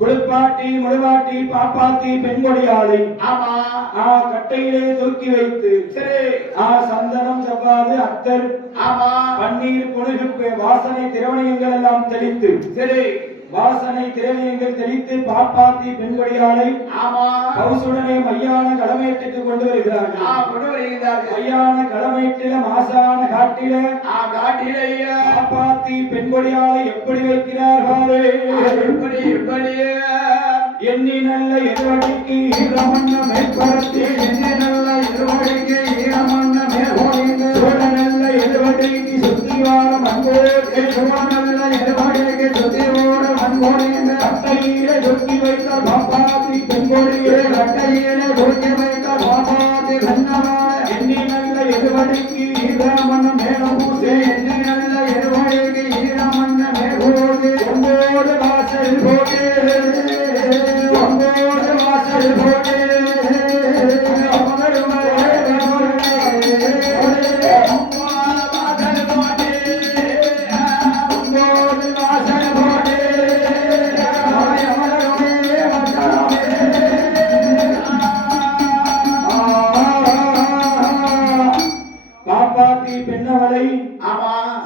குளிப்பாட்டி முழுவாட்டி பாப்பாத்தி பெண்கொடியாளை கட்டையிலே தூக்கி வைத்து சந்தனம் செவ்வாது அத்தர் பன்னீர் பொழுது வாசனை திரவணியங்கள் எல்லாம் தெளித்து வாசனை திரவியங்கள் தெளித்து பாப்பாத்தி பெண்கொடியாளை கவுசுடனே மையான கடமேட்டுக்கு கொண்டு வருகிறார்கள். மையான கடமேட்டில மாசான காட்டில பாப்பாத்தி பெண்கொடியாளை எப்படி வைக்கிறார்களே எண்ணி நல்ல எதிர்வடிக்கு ஈரமண்ண மேற்படுத்தி எண்ணி நல்ல எதிர்வடிக்கு ஈரமண்ண மேற்பொழிந்து சோழ நல்ல எதிர்வடிக்கு சுத்திவாரம் அன்போடு நல்ல எதிர்வடிக்கு சுத்திவோட அன்போடு கட்டையிலே தொக்கி வைத்த பாப்பாத்தி பெண்கொடியே கட்டையிலே தொக்கி வைத்த பாப்பாத்தி கண்ணவாட எண்ணி நல்ல எதிர்வடிக்கு ஈரமண்ண மேலபூசே எண்ணி நல்ல எதிர்வடிக்கு ஈரமண்ண மேற்போது ஒன்போடு வாசல் போட்டு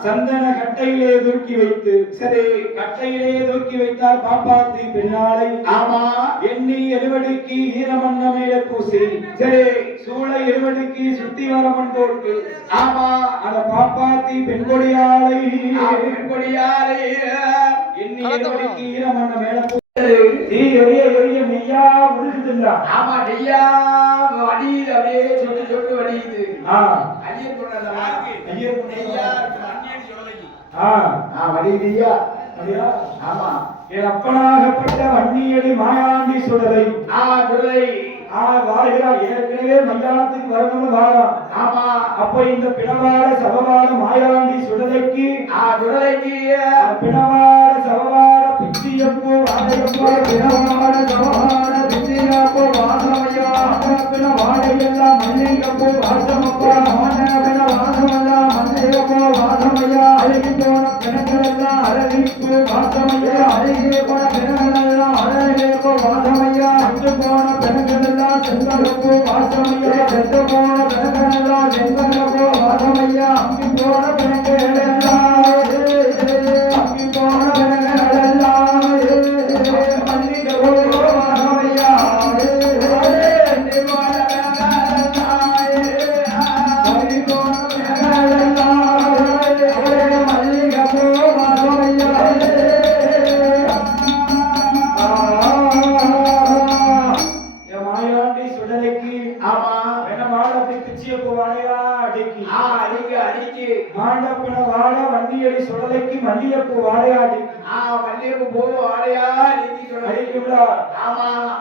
சந்தன கட்டையிலே தூக்கி வைத்து கட்டையிலே தூக்கி வைத்தார் பாப்பாத்தி பெண்ணாளை எண்ணி எழுவடிக்கு ஈரமண்ண மேல பூசி சூளை எழுவடிக்கு சுத்தி வரமன் போட்டு அந்த பாப்பாத்தி பெண்கொடியாளை எண்ணி எழுவடிக்கு ஈரமண்ண மேல பூசி நெய்யா முடிஞ்சுங்களா நெய்யா வடியுது அப்படியே சொட்டு சொட்டு வடியுது ஐயர் என் அப்பனாகப்பட்ட வன்னியடி மாயாண்டி சுடலை வாழ்கிறார். ஏற்கனவே மையானத்துக்கு வரணும்னு வாழாம். அப்ப இந்த பிணவாட சபவாட மாயாண்டி சுடலைக்கு பிணவாட சபவாட பிச்சியப்போ வாழையப்போ பிணவாட சபவாட பிச்சியப்போ வாசமையா பிண வாழையெல்லாம் மல்லிகப்போ வாசமப்பா பிண வாசமெல்லாம் மல்லிகப்போ வாசமையா அழகி போன பிணங்களெல்லாம் அழகிப்பு வாசமையா அழகி போன பிணங்களெல்லாம் அழகிப்போ வாசமையா அங்கு போன பிணங்களெல்லாம் செங்கலப்போ வாசமையா சென்று போன பிணங்களெல்லாம் செங்கலப்போ வாசமையா அங்கு போன பிணங்களெல்லாம் மல்லிகைப்பூ வாழையாடி மல்லிகைப்பூ போது வாழையா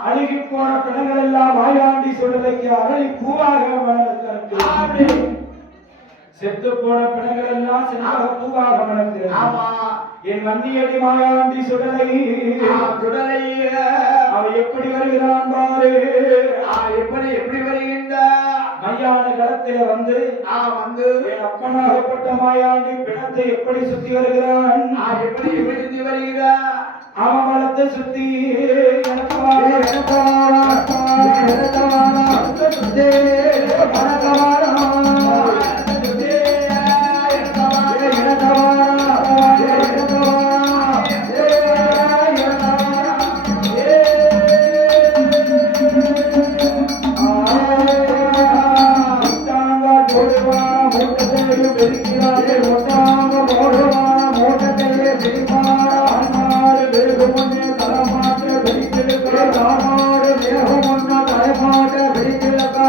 அழுகி போன பிணங்கள் எல்லாம் மாயாண்டி சுடலைக்கு அழகி பூவாக மணக்கிறது. செத்து போன பிணங்கள் எல்லாம் சென்றாக பூவாக மணக்கிறது. என் வன்னியடி மாயாண்டி சுடலை அவ எப்படி வருகிறான் பாரு. எப்படி வருகின்ற மையான களத்தில வந்து என் அப்பனாகப்பட்ட மாயாண்டி பிணத்தை எப்படி சுத்தி வருகிறான். எப்படி சுத்தி வருகிறான். அவன் வளத்தை சுத்தி தானோடு வேகம் ஒன்னா தலைமாட்ட பிடித்திருக்கா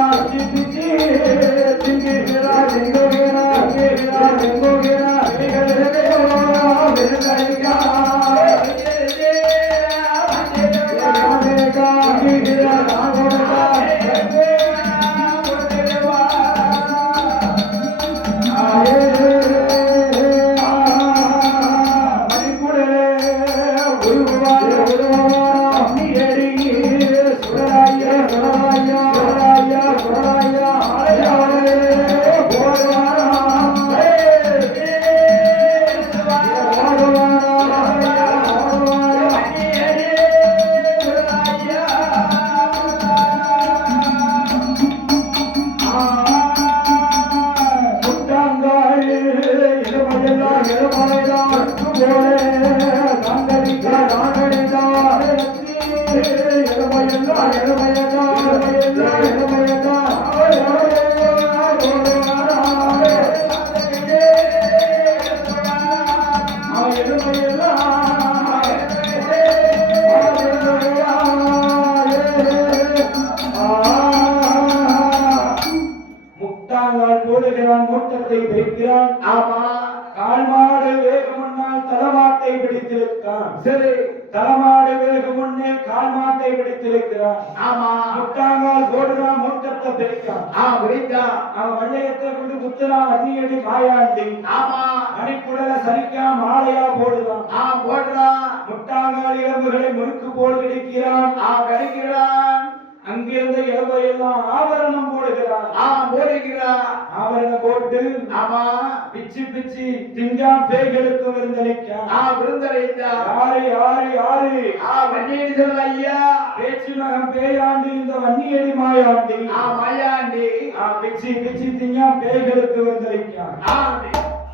முட்டாங்கால் போடுகிறான், மூட்டத்தை பிரிக்கிறான். ஆமா கால்மாடு வேக முன்னால் தலமாட்டை பிடித்திருக்கான். சரி தலமாடு வேக முன்னே கால்மாட்டை பிடித்திருக்கிறான். ஆமா முட்டாங்கால் போடுறான், மூட்டத்தை பிரிக்கான். புரியுதா அவன் வள்ளையத்தை கொண்டு குத்துறான், அண்ணியடி மாயாண்டி. ஆமா மணிக்குடல சரிக்கா மாலையா போடுறான். போடுறான் முட்டாங்கால் எலும்புகளை முறுக்கு போல் கிடைக்கிறான். கிடைக்கிறான் அங்கிருந்த எலும்பையெல்லாம் ஆபரணம் போடுகிறான். போடுகிறான் ஆபரணம் போட்டு ஆமா பிச்சு பிச்சு திங்கான், பேய்களுக்கு விருந்தளிக்கான். விருந்தளித்தான். யாரு யாரு யாரு? வன்னியடி சொல்ல ஐயா. பேச்சு மகன் பேயாண்டி, இந்த வன்னியடி மாயாண்டி. மாயாண்டி பிச்சு பிச்சு திங்கான், பேய்களுக்கு விருந்தளிக்கான்.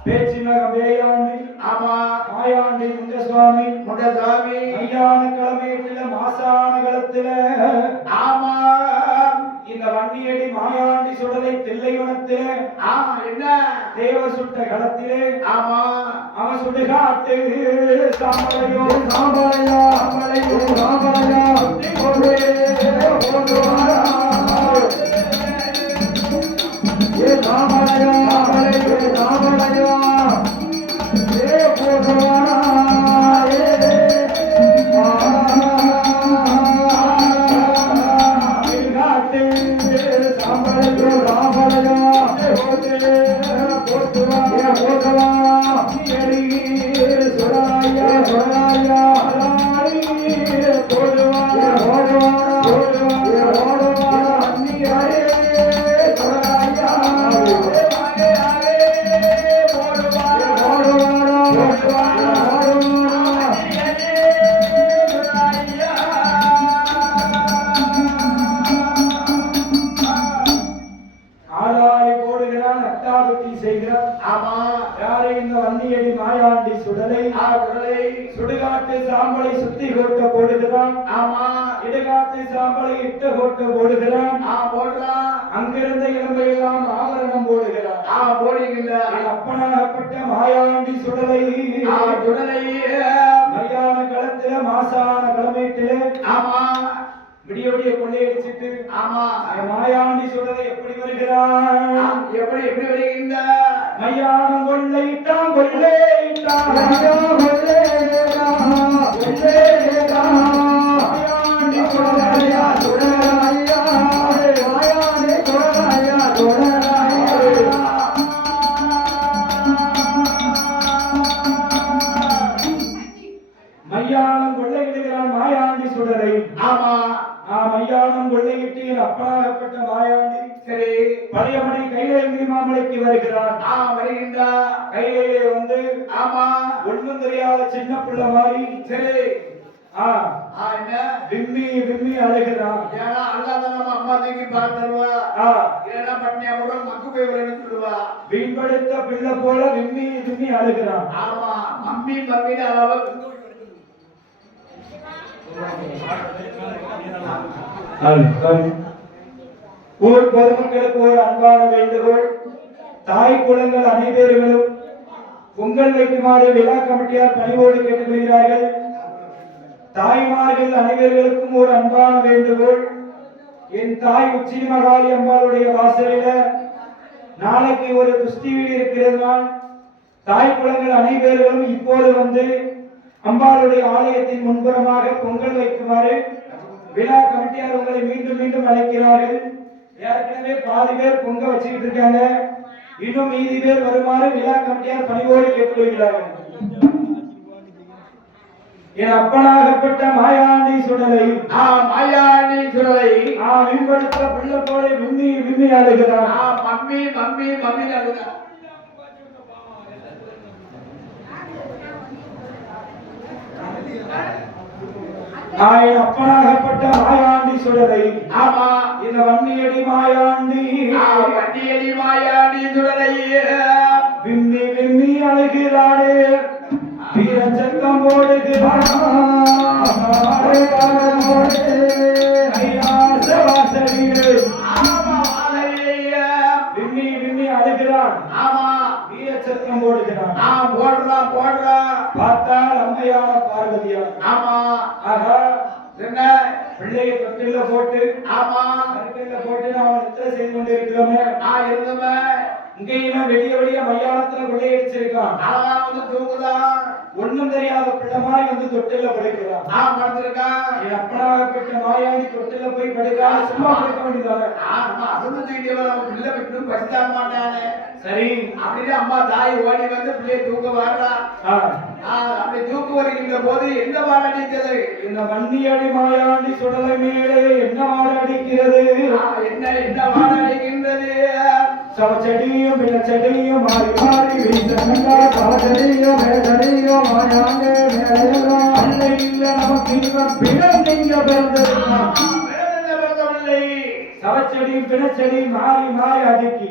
பேச்சு மகன் பேயாண்டி. ஆமா மாயாண்டி முண்டசுவாமி. முண்டசுவாமி கல்யாண கிழமையில மாசான களத்துல ஆமா இந்த வன்னியடி மாயாண்டி சுடலை தில்லைவனத்தில என்ன தேவ சுட்ட களத்திலே ஆமா அவன் சுடுகாட்டு சாம்பலையோ சாம்பலையா சாம்பலையோ சாம்பலையா ஏ சாம்பலையா சாம்பலையோ சாம்பலையா ஏ போதுவானா சுடுகாட்டு சாம்பலை சுத்தி கொட்ட போடுகிறான். ஆமா இடுகாட்டு சாம்பலை இட்ட கொட்ட போடுகிறான். போடுறான். அங்கிருந்த இளம்பையெல்லாம் ஆபரணம் போடுகிறான். போடுகிறான். அப்பனாகப்பட்ட மாயாண்டி சுடலை சுடலை மயான களத்தில மாசான கிழமையிலே ஆமா விடிய விடிய கொள்ளையடிச்சிட்டு ஆமா மாயாண்டி சுடலை எப்படி வருகிறான்? எப்படி எப்படி வருகின்ற மையானம் கொள்ளையிட்டான் கொள்ளையிட்டான் மாயாண்டி சுடலையா சுடலையா மாயாண்டி சுடலையா சுடலையா மையானம் கொள்ளையிடுகிறான் மாயாண்டி சுடலை. ஆமா மையானம் கொள்ளையிட்டு என் அப்பனாகப்பட்ட மாயாண்டி சரி பழையபடி கைலேந்திரி மாமலைக்கு வருகிறான். வருகின்றா கையிலே வந்து ஆமா ஒன்றும் தெரியாத சின்ன பிள்ளை மாதிரி சரி என்ன விம்மி விம்மி அழுகிறான். ஏன்னா அல்லாத நம்ம அம்மா தூக்கி பார்த்துருவா ஏன்னா பட்டினியா கூட மக்கு போய் விளையாட சொல்லுவா. வீண்படுத்த பிள்ளை போல விம்மி விம்மி அழுகிறான். ஆமா மம்மி மம்மின்னு அழகா ஊர் பொதுமக்களுக்கு ஒரு அன்பான வேண்டுகோள். தாய் குளங்கள் அனைவர்களும் பொங்கல் வைக்குமாறு விழா கமிட்டியார் பணிவோடு கேட்டுக்கொள்கிறார்கள். தாய்மார்கள் அனைவர்களுக்கும் ஒரு அன்பான வேண்டுகோள். என் தாய் உச்சி மகாளி அம்பாளுடைய வாசலில நாளைக்கு ஒரு குஸ்தி வீடு இருக்கிறதுனால் தாய் குளங்கள் அனைவர்களும் இப்போது வந்து அம்பாளுடைய ஆலயத்தின் முன்புறமாக பொங்கல் வைக்குமாறு விழா கமிட்டியார் உங்களை மீண்டும் மீண்டும் அழைக்கிறார்கள். ஏற்கனவே பாதி பேர் பொங்க வச்சுக்கிட்டு இருக்காங்க. இன்னும் மீதி பேர் வருமாறு விழா கமிட்டியார் பணிவோடு கேட்டுக்கொள்கிறார்கள். என் அப்பனாகப்பட்ட மாயாண்டி சுடலை மாயாண்டி சுடலை மேம்படுத்த பிள்ளை போல விம்மி விம்மி அழுகிறான். மம்மி மம்மி மம்மி அழுகிறான். என் அப்பனாகப்பட்ட மாயாண்டி சுடலை ஆமா இந்த வன்னியடி மாயாண்டி வன்னியடி மாயாண்டி சுடலை விம்மி விம்மி அழுகிறானே வீரச்சத்தம் போடுகிறான். விம்மி விம்மி அழுகிறான். ஆமா வீரச்சத்தம் போடுகிறான். போடுறா போடுறா பார்த்தால் அம்மையான பார்வதியா. ஆமா ஆகா என்ன பிள்ளையை தொட்டில போட்டு ஆமா கருக்கையில போட்டு நாம நித்திரை செய்து கொண்டு இருக்கிறோமே இருந்தவன் இங்கேயுமே வெடிய வெடிய மையானத்துல பிள்ளை அடிச்சிருக்கான். அழகா வந்து தூங்குதான் ஒண்ணும் தெரியாத பிள்ளை மாதிரி வந்து தொட்டில படுக்கிறான். படுத்திருக்கான். என் அப்பனாகப்பட்ட மாயாண்டி தொட்டில போய் படுக்காம சும்மா படுக்க வேண்டியதானே. அசந்து தூக்கிட்டு அவன் பிள்ளை விட்டு படுத்தாக மாட்டானே. சரி அப்படின்னு அம்மா தாய் ஓடி வந்து பிள்ளையை தூக்க வாடுறா. அப்படி தூக்கு வருகின்ற போது என்ன வாட அடிக்கிறது? இந்த வன்னியடி மாயாண்டி சுடலை மேலே என்ன வாட அடிக்கிறது? என்ன வாட அடிக்கின்றது? சவச்செடியும் பிணச்செடியும் மாறி மாறி வீசனங்கா சவச்செடியும் மேலடியும் மாயாண்டே மேலையெல்லாம் அல்ல இல்ல நமக்கு இவன் பிணம் நீங்க பிறந்திருக்கான். பிறந்தவில்லை. சவச்செடியும் பிணச்செடியும் மாறி மாறி அடுக்கி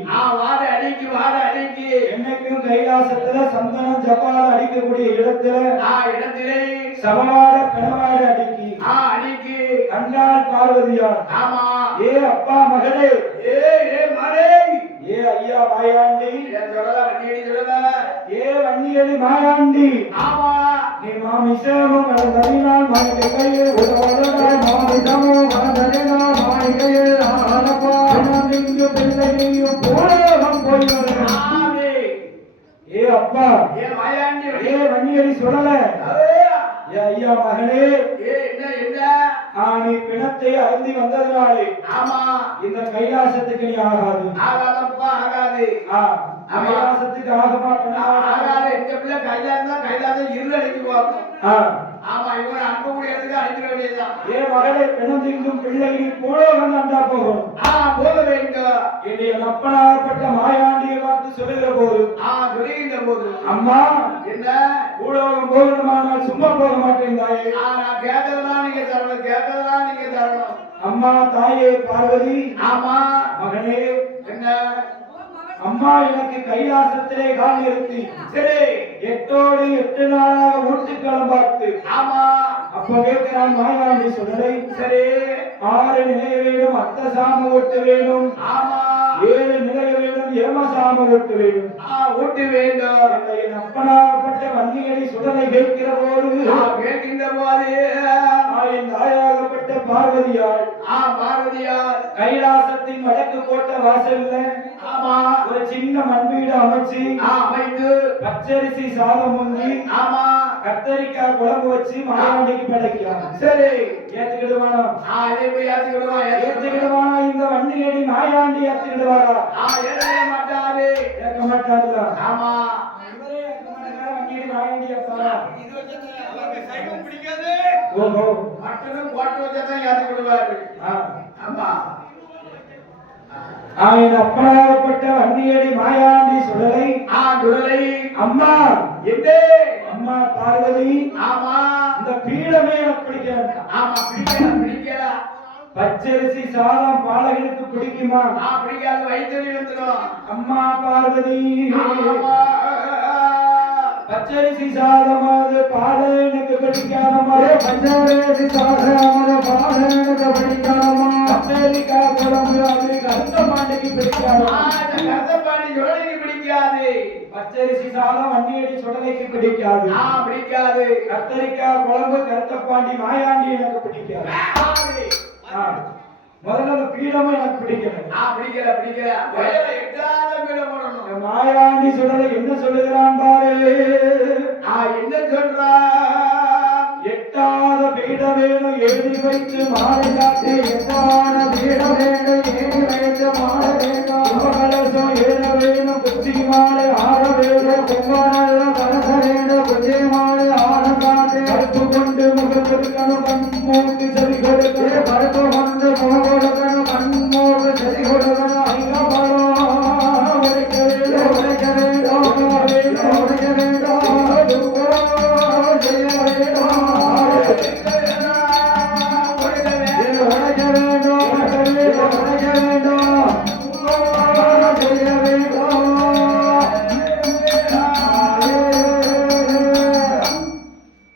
வாட அடிக்கி என்னைக்கும் கைலாசத்துல சந்தனம் ஜப்பால அடிக்கக்கூடிய இடத்திலே சமவாட கணவாட அடுக்கி கண்டால் பார்வதியார். ஆமா ஏ அப்பா மகளே ஏ மகளே ஏ ஐயா மாயாண்டி ஏ வன்னியடி மாயாண்டி ஆமா நீ மாமிசமும் கடந்தறினால் மாளிகை கையில் உதவதாய் மாமிசமும் கடந்தறினால் மாளிகையில் ஆனப்பா இங்கு பிள்ளையும் போலம் போய் வருகிறான். ஏ அப்பா ஏ மாயாண்டி ஏ வன்னியடி சொல்லல ஏ ஐயா மகனே என்ன நீ பிணத்தை அருந்தி வந்ததுனாலே ஆமா இந்த கைலாசத்துக்கு நீ ஆகாது. ஆகாதப்பா ஆகாது. கைலாசத்துக்கு ஆகமா ஆகாது. இந்த பிள்ளை கைலாசம் இரு அடிக்குவாங்க. ஆமா இவனை அன்பு கூடியதுக்கு அனுப்ப வேண்டியதுதான். ஏ மகளே பிணந்திங்கும் பிள்ளை நீ போலோகம் நன்றா போகும். போக வேண்டும். என்னுடைய அப்பனாகப்பட்ட மாயாண்டியை பார்த்து சொல்லுகிற போது சொல்லுகின்ற போது அம்மா என்ன பூலோகம் போகணுமானால் சும்மா போக மாட்டேன் தாயே. நான் கேட்கறதெல்லாம் நீங்க தரணும். அம்மா தாயே பார்வதி ஆமா மகனே என்ன அம்மா எனக்கு கைலாசத்திலே கால் நிறுத்தி சரி 8 நாளாக வீட்டுக்களம் பார்த்து ஆமா அப்ப கேட்கிறான் மாயாண்டி சொல்லலை. சரி 6 நிலைய வேணும் அத்த சாம ஓட்டு வேணும். ஆமா 7 நிலைய வேணும் ஏம சாம ஓட்டு வேணும். ஓட்டு வேண்டும். என் அப்பனாகப்பட்ட வன்னியடி சுடலை கேட்கிற போது கேட்கின்ற போது என் தாயாகப்பட்ட பார்வதியார் கைலாசத்தின் வடக்கு கோட்ட வாசல்ல ஆமா ஒரு சின்ன மண்வீடு அமைச்சு அமைந்து பச்சரிசி சாதம் முங்கி ஆமா கத்தரிக்காய் குழம்பு வச்சு மாயாண்டிக்கு படைக்கலாம். சரி ஏத்துக்கிடுவானா? ஏத்துக்கிடுவானா? இந்த வன்னியடி மாயாண்டி ஏத்துக்கிடுவாரா? ஏற்க மாட்டாரு. ஏற்க மாட்டாருல. ஆமா இவரே ஏற்க மாட்டாரா? வன்னியடி மாயாண்டி ஏற்பாரா? இது வச்சு அவருக்கு சைவம் பிடிக்காது. ஓஹோ மட்டனும் போட்டு வச்சதான் ஏத்துக்கிடுவாரு. ஆமா என் அப்பனாகப்பட்ட வன்னியடி மாயாண்டி சுடலை அம்மா என்ன அம்மா பார்வதி ஆமா இந்த பீடமே எனக்கு பிடிக்கல. ஆமா பிடிக்கல. பச்சரிசி சாதம் பாலகனுக்கு பிடிக்குமா? பிடிக்காது. வயிற்று வந்துடும். அம்மா பார்வதி பச்சரிசி சாதமாவது பாலனுக்கு பிடிக்காதமா? பச்சரிசி சாதமாவது பாலனுக்கு பிடிக்காதமா? கத்தரிக்காய் குழம்பு அது கருத்த பாண்டிக்கு பிடிக்காதமா? கருத்த பாண்டி சுடலைக்கு பிடிக்காது. பச்சரிசி சாதம் வன்னியடி சுடலைக்கு பிடிக்காது. பிடிக்காது. கத்தரிக்காய் குழம்பு கருத்த பாண்டி மாயாண்டி எனக்கு பிடிக்காது. முதல்ல அந்த பீடமும் எனக்கு பிடிக்கல. பிடிக்கல. எட்டாத பீடம் போடணும். மாயாண்டி சுடலை என்ன சொல்லுகிறான் பாரு. என்ன சொல்றா? எட்டாத பீட வேணும் எழுதி வைத்து மாலை காட்டி எட்டான பீட வேணும் எழுதி வைத்து மாலை வேணும். உபகலசம் ஏற வேணும் குச்சி மாலை ஆற வேணும். பொங்கல் கலச வேணும் குச்சி மாலை ஆற காட்டு. கருப்பு கொண்டு முகம் கொடுக்கணும் கண் மூக்கு சரி கொடுக்கணும். கருப்பு கொண்டு முகம் கொடுக்கணும் கண் மூக்கு சரி கொடுக்கணும்.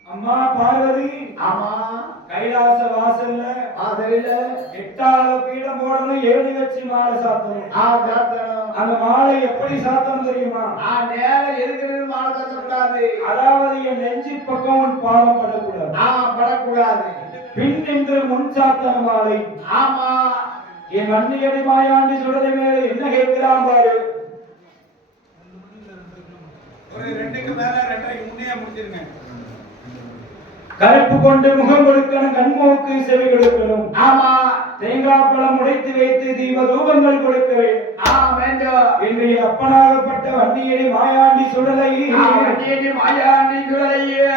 அம்மா பார்வதி கைலாச வாசல்ல எட்டாத பீடம் போடணும் ஏணி வச்சு மாலை சாத்தணும். அந்த மாலை எப்படி சாத்தணும் தெரியுமா? நேரம் இருக்கிறது மாலை சாத்தக்கூடாது. அதாவது என் நெஞ்சி பக்கம் உன் பாதம் படக்கூடாது. படக்கூடாது. பின் நின்று முன் சாத்தன மாலை. ஆமா என் வன்னியடி மாயாண்டி சுடலை மேல என்ன கேட்கிறான் பாரு. ஒரு 2க்கு மேல 2:30க்கு முன்னே முடிச்சிருங்க. கருப்பு கொண்டு முகம் கொடுக்கணும், கண்மூக்கு செவி கொடுக்கணும். ஆமா தேங்காய் பழம் உடைத்து வைத்து தீப தூபங்கள் கொடுக்க வேண்டும். இன்றைய அப்பனாகப்பட்ட வன்னியடி மாயாண்டி சுடலை மாயாண்டி சுடலையே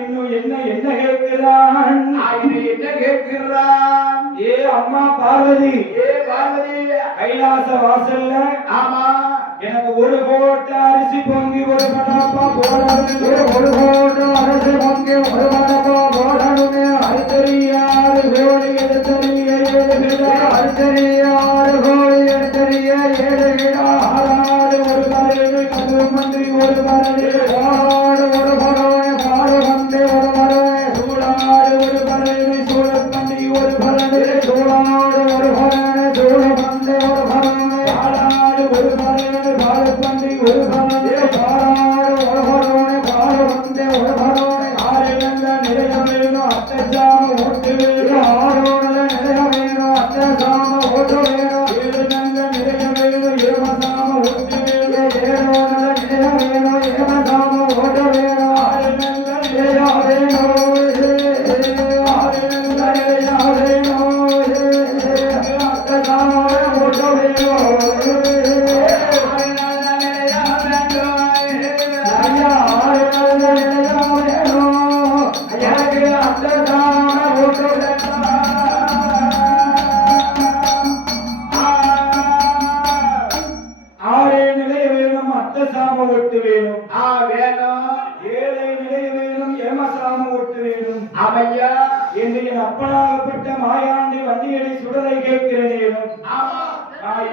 இன்னும் என்ன என்ன கேட்கிறான், என்ன கேட்கிறான்? ஏ அம்மா பார்வதி, பார்வதி கைலாச வாசல்ல ஆமா எனக்கு ஒரு கோட்டை அரிசி பொங்கி ஒரு படாப்பா போடணும், ஒரு கோட்டை அரிசி பொங்கி ஒரு படாப்பா போடணுமே. அரித்தறியாறு கோழி எடுத்தறிய ஏழுகிறா, அரித்தறியாறு கோழி எடுத்தறிய ஏழுகிறா. ஆறாடு ஒரு பறவை கது மன்றி ஒரு பறவை, ஆடு ஒரு பறவை பாடு வந்து ஒரு பறவை, சூடாடு ஒரு பறவை சூழப்பன்றி ஒரு பறவை, சூடாடு ஒரு பறவை சூழ வந்து ஒரு பறவை, பாலாடு ஒரு பறவை பாலப்பன்றி ஒரு பறவை, பாடாடு ஒரு பறவை பாடு வந்து ஒரு பறவை. ஆறிழந்த நிறைய வேணும் அத்தச்சாம ஓட்டு வேணும், ஆடோட நிறைய வேணும் அத்தசாம ஓட்டு வேணும். ஏழுநந்த நிறைய வேணும் ஏமசாம ஓட்டு வேணும், ஏடோட நிறைய வேணும் ஏமசாம ஓட்டு வேணும். ஆறிழந்த நிறைய வேணும் ஆடோட நிறைய வேணும் அத்தசாம ஓட்டு வேணும். ஆறே நிலை வேணும் அத்தசாம ஒட்டு வேணும், வேணும் ஏழை நிலை வேணும் ஏமசாம ஒட்டு வேணும். அவையா என்று என் அப்பனாகப்பட்ட மாயாண்டி வன்னியடி சுடலை கேட்கிற நேரம் ஆமா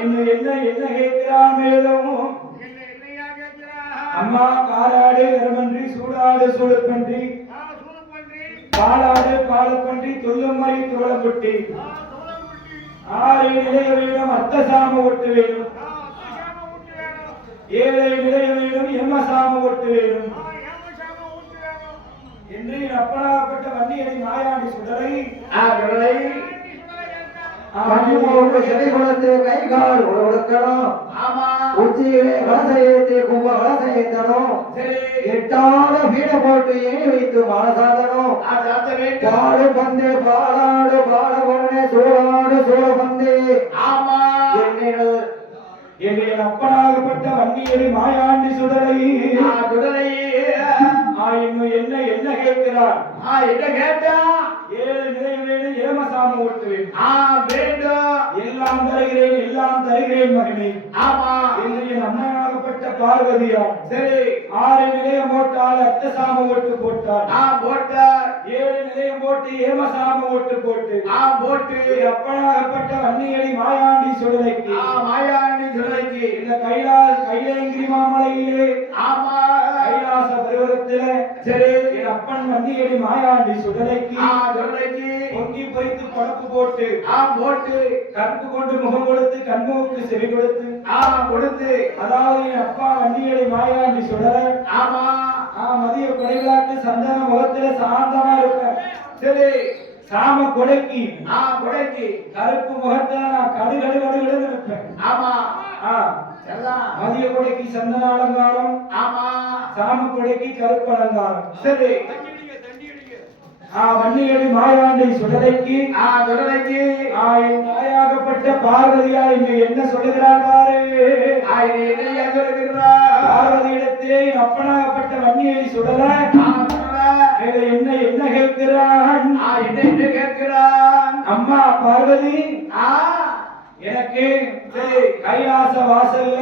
இன்னும் என்ன என்ன கேட்கிறான் மேலும். அம்மா காராடு கரமன்றி சூடாடு சூழப்பன்றி பாலாடு பாலப்பன்றி துள்ளுமறை துளம்புட்டி, ஆறு நிலைய வேணும் அத்தசாம ஒட்டு வேணும், ஏழை நிலைய வேணும் எம்மசாம ஒட்டு வேணும் என்று என் அப்பனாகப்பட்ட வன்னியடி மாயாண்டி சுடலை செடி கொடுத்து கை கால் கொடுக்கணும். உச்சியிலே கலசை ஏற்றி கும்ப கலசை ஏற்றணும். எட்டாட பீட போட்டு ஏணி வைத்து மாலை சாத்தணும். பாடு பந்து பாலாடு பாட பொண்ணே சூழாடு சூழ பந்து எண்ணிகள் என்று என் அப்பனாகப்பட்ட வன்னியடி மாயாண்டி சுடலை இன்னும் என்ன என்ன கேட்கிறான், என்ன கேட்டா ஏழு நிலை வேணும் ஏமசாம ஓட்டு வேணும் வேண்டும் எல்லாம் தருகிறேன் எல்லாம் தருகிறேன் மகனே. ஆமா என்று என் அம்மையாகப்பட்ட பார்வதியா சரி ஆறு நிலையம் போட்டால் அத்தசாம ஓட்டு போட்டார், போட்டார். ஏழு நிலையம் போட்டு ஏமசாம ஓட்டு போட்டு போட்டு என் அப்பனாகப்பட்ட வன்னியடி மாயாண்டி சுடலைக்கு மாயாண்டி சுடலைக்கு இந்த கைலாங்கிரி மாமலையிலே ஆமா கைலாச பருவத்தில சரி என் அப்பன் வன்னியடி மாயாண்டி சுடலைக்கு சுடலைக்கு பொங்கி பறித்து பழப்பு போட்டு போட்டு கற்பு கொண்டு முகம் கொடுத்து கண்மூக்கு செவி கொடுத்து கொடுத்து அதாவது என் அப்பா வன்னியடி மாயாண்டி சுடல ஆமா மதிய கொடைவிழாட்டு சந்தன முகத்துல சாந்தமா இருப்பேன். சரி சாம கொடைக்கு கொடைக்கு கருப்பு முகத்துல நான் கடு கடு கடுன்னு இருப்பேன். ஆமா மதிய கொடைக்கு சந்தன அலங்காரம், ஆமா சாம கொடைக்கு கருப்பு அலங்காரம். சரி வன்னியடி மாயாண்டி சுடலைக்கு சுடலைக்கு என் தாயாகப்பட்ட பார்வதியா இங்கு என்ன சொல்லுகிறார் பார்வதியிடத்திலே என் அப்பனாகப்பட்ட வன்னியடி சுடல என்ன என்ன கேட்கிறான், என்ன கேட்கிறான்? அம்மா பார்வதி எனக்கு கைலாச வாசல்ல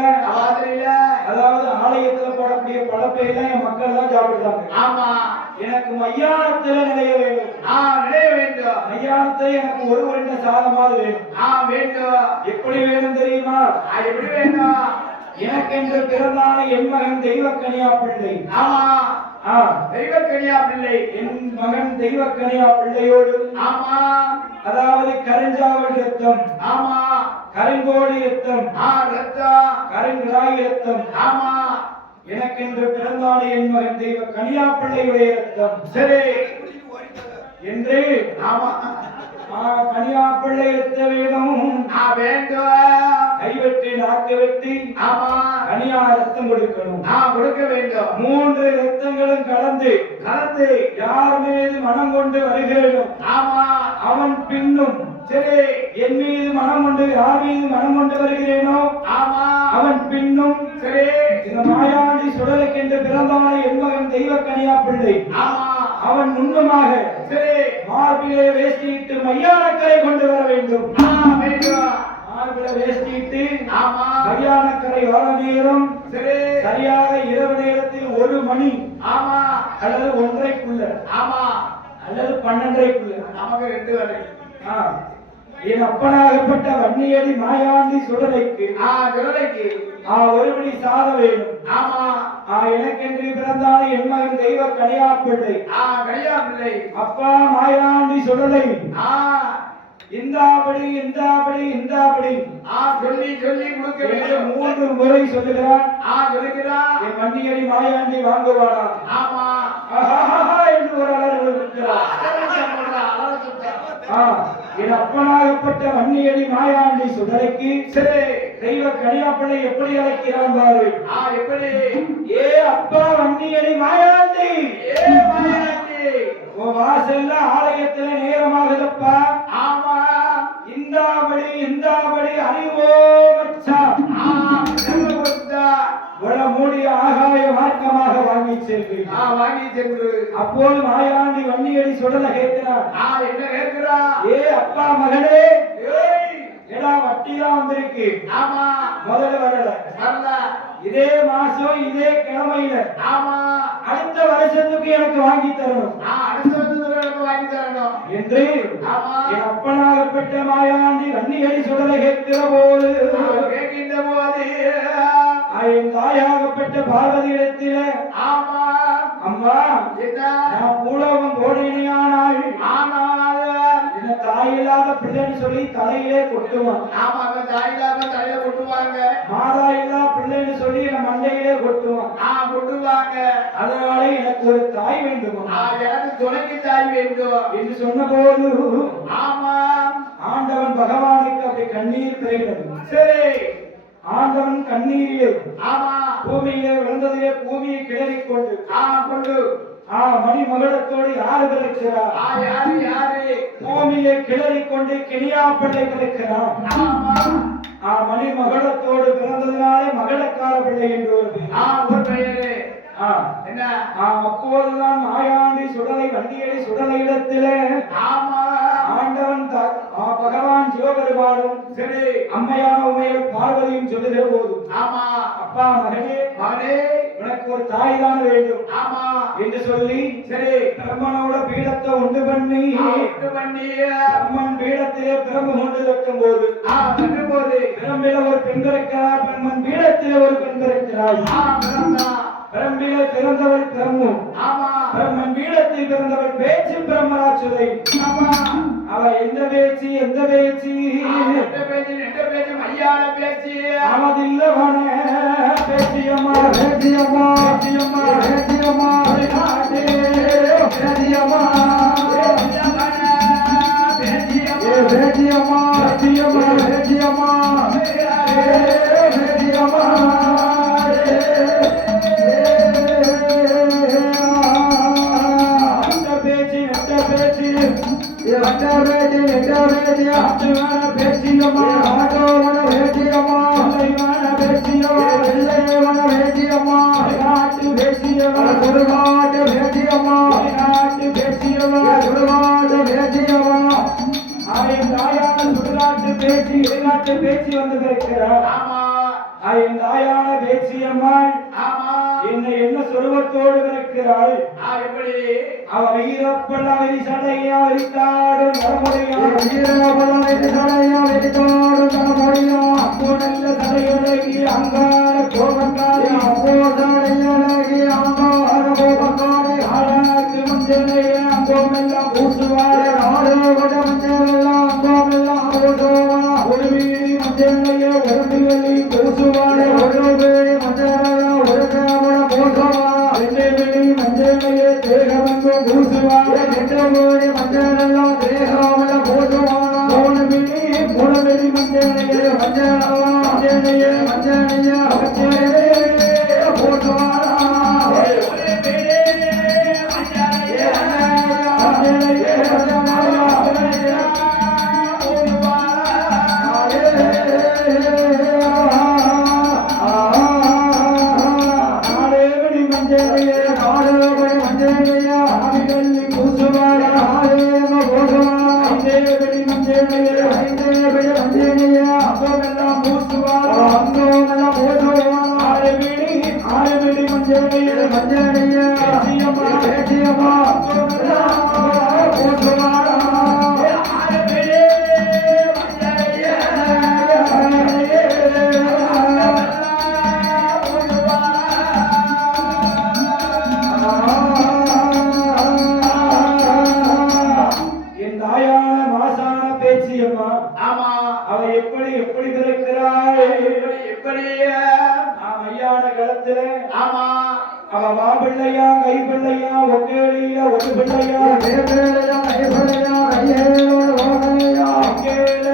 அதாவது ஆலயத்துல போடக்கூடிய பழப்பையெல்லாம் என் மக்கள் தான் சாப்பிடுறாங்க. ஆமா எனக்கு மையானத்துல நிலைய வேண்டும். நிலைய வேண்டும். மையானத்துல எனக்கு ஒரு உருண்டை சாதமாவது வேணும். வேண்டும். எப்படி வேணும் தெரியுமா? எப்படி வேணும்? எனக்கென்று பிறந்தான என் மகன் தெய்வக்கனியா பிள்ளை. ஆமா தெய்வக்கனியா பிள்ளை. என் மகன் தெய்வக்கனியா பிள்ளையோடு ஆமா அதாவது கரஞ்சாவடி ரத்தம், ஆமா கருங்கோடி ரத்தம், ரத்தம் கருங்கிராய் ரத்தம், ஆமா எனக்கென்று பிறந்தான என் மகன் தெய்வ கனியா பிள்ளையுடைய ரத்தம். சரி என்று ஆமா கனியா பிள்ளை எத்த வேணும் வேண்டும் கைவெட்டி நாக்கு வெட்டி ஆமா கனியா ரத்தம் கொடுக்கணும் கொடுக்க வேண்டும் 3 ரத்தங்களும் கலந்து யார் மீது மனம் கொண்டு வருகிறேனோ ஆமா அவன் பின்னும் சரி என் மீது மனம் கொண்டு யார் மீது மனம் கொண்டு வருகிறேனோ ஆமா அவன் பின்னும் சரி இந்த மாயாண்டி சுடலுக்கென்று பிறந்தவனை என் மகன் தெய்வ கனியா பிள்ளை ஆமா அவன் முன்னுமாக சரி மார்பிலே வேஷ்டியிட்டு மையானக்கரை கொண்டு வர வேண்டும் வேண்டும் மார்பில வேஷ்டியிட்டு ஆமா மையானக்கரை வர நேரம் சரி சரியாக இரவு நேரத்தில் 1 மணி ஆமா அல்லது 1:30 ஆமா அல்லது 12:30 நமக்கு 2 வரை என் அப்பனாகப்பட்ட வன்னியடி மாயாண்டி சுடலைக்கு விரலைக்கு 1 மணி சாத வேணும் ஆமா எனக்கென்று பிறந்தான என் மகன் தெய்வ கனியா பிள்ளை கனியா பிள்ளை அப்பா மாயாண்டி சுடலை இந்தாபடி இந்தாபடி இந்தாபடி சொல்லி சொல்லி கொடுக்க வேண்டும் 3 முறை சொல்லுகிறான் சொல்லுகிறான் என் வன்னியடி மாயாண்டி வாங்குவானா ஆமா என்று ஒரு அலறு இருக்கிறார் என் அப்பனாகப்பட்ட வன்னியடி மாயாண்டி சுடலைக்கு சரி தெய்வ கனியாப்பிள்ளை எப்படி அழைக்கிறான் பாரு எப்படி ஏ அப்பா வன்னியடி மாயாண்டி உன் வாசல்ல ஆலயத்துல நேரமாகுதப்பா ஆமா இந்தாபடி இந்தாபடி அறிவோ மச்சான் மூடிய ஆகாய மார்க்கமாக வாங்கி சென்று அப்போது மாயாண்டி வன்னியடி சுடலை கேட்கிறான் என்ன கேட்கிறா ஏ அப்பா மகனே ஏடா வட்டிதான் வந்திருக்கு ஆமா முதல்ல வரல இதே மாசம் இதே கிழமையில ஆமா அடுத்த வருஷத்துக்கு எனக்கு வாங்கி தரணும் அடுத்த வருஷத்துக்கு வாங்கி தரணும் என்று என் அப்பனாகப்பட்ட மாயாண்டி வன்னியடி சுடலை கேட்கிற போது கேட்கின்ற போது என் தாயாகப்பட்ட பார்வதியிடத்தில ஆமா அம்மா நான் பூலோகம் போடினாள் என்ன தாயில்லாத பிள்ளைன்னு சொல்லி தலையிலே கொட்டுவான் தலையில கொட்டுவாங்க மாதா இல்லா பிள்ளைன்னு சொல்லி என் மண்டையிலே கொட்டுவான் கொட்டுவாங்க அதனால எனக்கு ஒரு தாய் வேண்டுமா எனக்கு துணைக்கு தாய் வேண்டும் என்று சொன்ன போது ஆமா ஆண்டவன் பகவானுக்கு அப்படி கண்ணீர் பெறுகிறது சரி ஆண்டவன் கண்ணீரிலே ஆமா பூமியிலே விழுந்ததிலே பூமியை கிளறிக் கொண்டு கொண்டு மணி மகளத்தோடு யாரு பிறக்கிறார் யாரு பூமியை கிளறிக் கொண்டு கிணியாப்பிள்ளை பிறக்கிறார் மணி மகளத்தோடு பிறந்ததினாலே மகளக்கார பிள்ளை என்று ஒரு பெயரு என்ன அப்போதுதான் மாயாண்டி சுடலை வண்டியடி சுடலை இடத்திலே ஆண்டவன் பகவான் சிவபெருமானும் சரி அம்மையான உமையில் பார்வதியும் சொல்லுகிற போது அப்பா மகனே உனக்கு ஒரு தாய் தான் வேண்டும் என்று சொல்லி சரி பிரம்மனோட பீடத்தை உண்டு பண்ணி பிரம்மன் பீடத்திலே பிரம்ம கொண்டு வைக்கும் போது பிரம்பில ஒரு பெண் பிறக்கிறார் பிரம்மன் பீடத்திலே ஒரு பெண் பிறக்கிறார் பிரம்பில பிறந்தவள் பிரம்மு பிரம்மன் பீடத்தில் பிறந்தவள் பேச்சு பிரம்மராட்சுதை அவ எந்த பேச்சு அவதில்லவன பேச்சியம்மா பேச்சியம்மா பேச்சியம்மா பேச்சியம்மா பேச்சியம்மா பேச்சியம்மா பேச்சியம்மா பேச்சியம்மா பேச்சு வந்து இருக்கிறார் தாயான பேச்சியம்மாள் என்னை என்ன சொருவத்தோடு இருக்கிறாள் அவ வீரப்பல்லா வெறிசடையா வெறித்தாடும் நரமுறையா வீரப்பல்லா வெறித்தாடும் நரமுறையா அப்போ நல்ல சடையழகி அங்கார கோபக்காரி அப்போ சடையழகி அங்கார கோபக்காரி ஆளாக்கு மஞ்சளையே அங்கோமெல்லாம் பூசுவாரே ஆளோட மஞ்சளெல்லாம் அங்கோமெல்லாம் பூசுவா ஒரு வீடு மஞ்சளையே ஒரு வீடு பூசுவாரே ஒரு வீடு மஞ்சளையா ஒரு கேவல பூசுவா ரெண்டு வீடு மஞ்சளையே தேகவங்கும் பூசுவா ரெண்டு வீடு மஞ்சள் மஞ்சளையா வச்சேரே போட்டுவாரா ஒரே பேரே மஞ்சளையே மஞ்சளையே மஞ்சளையா அவ மாபிள்ளையா கை பிள்ளையா ஒக்கேளியா ஒரு பிள்ளையா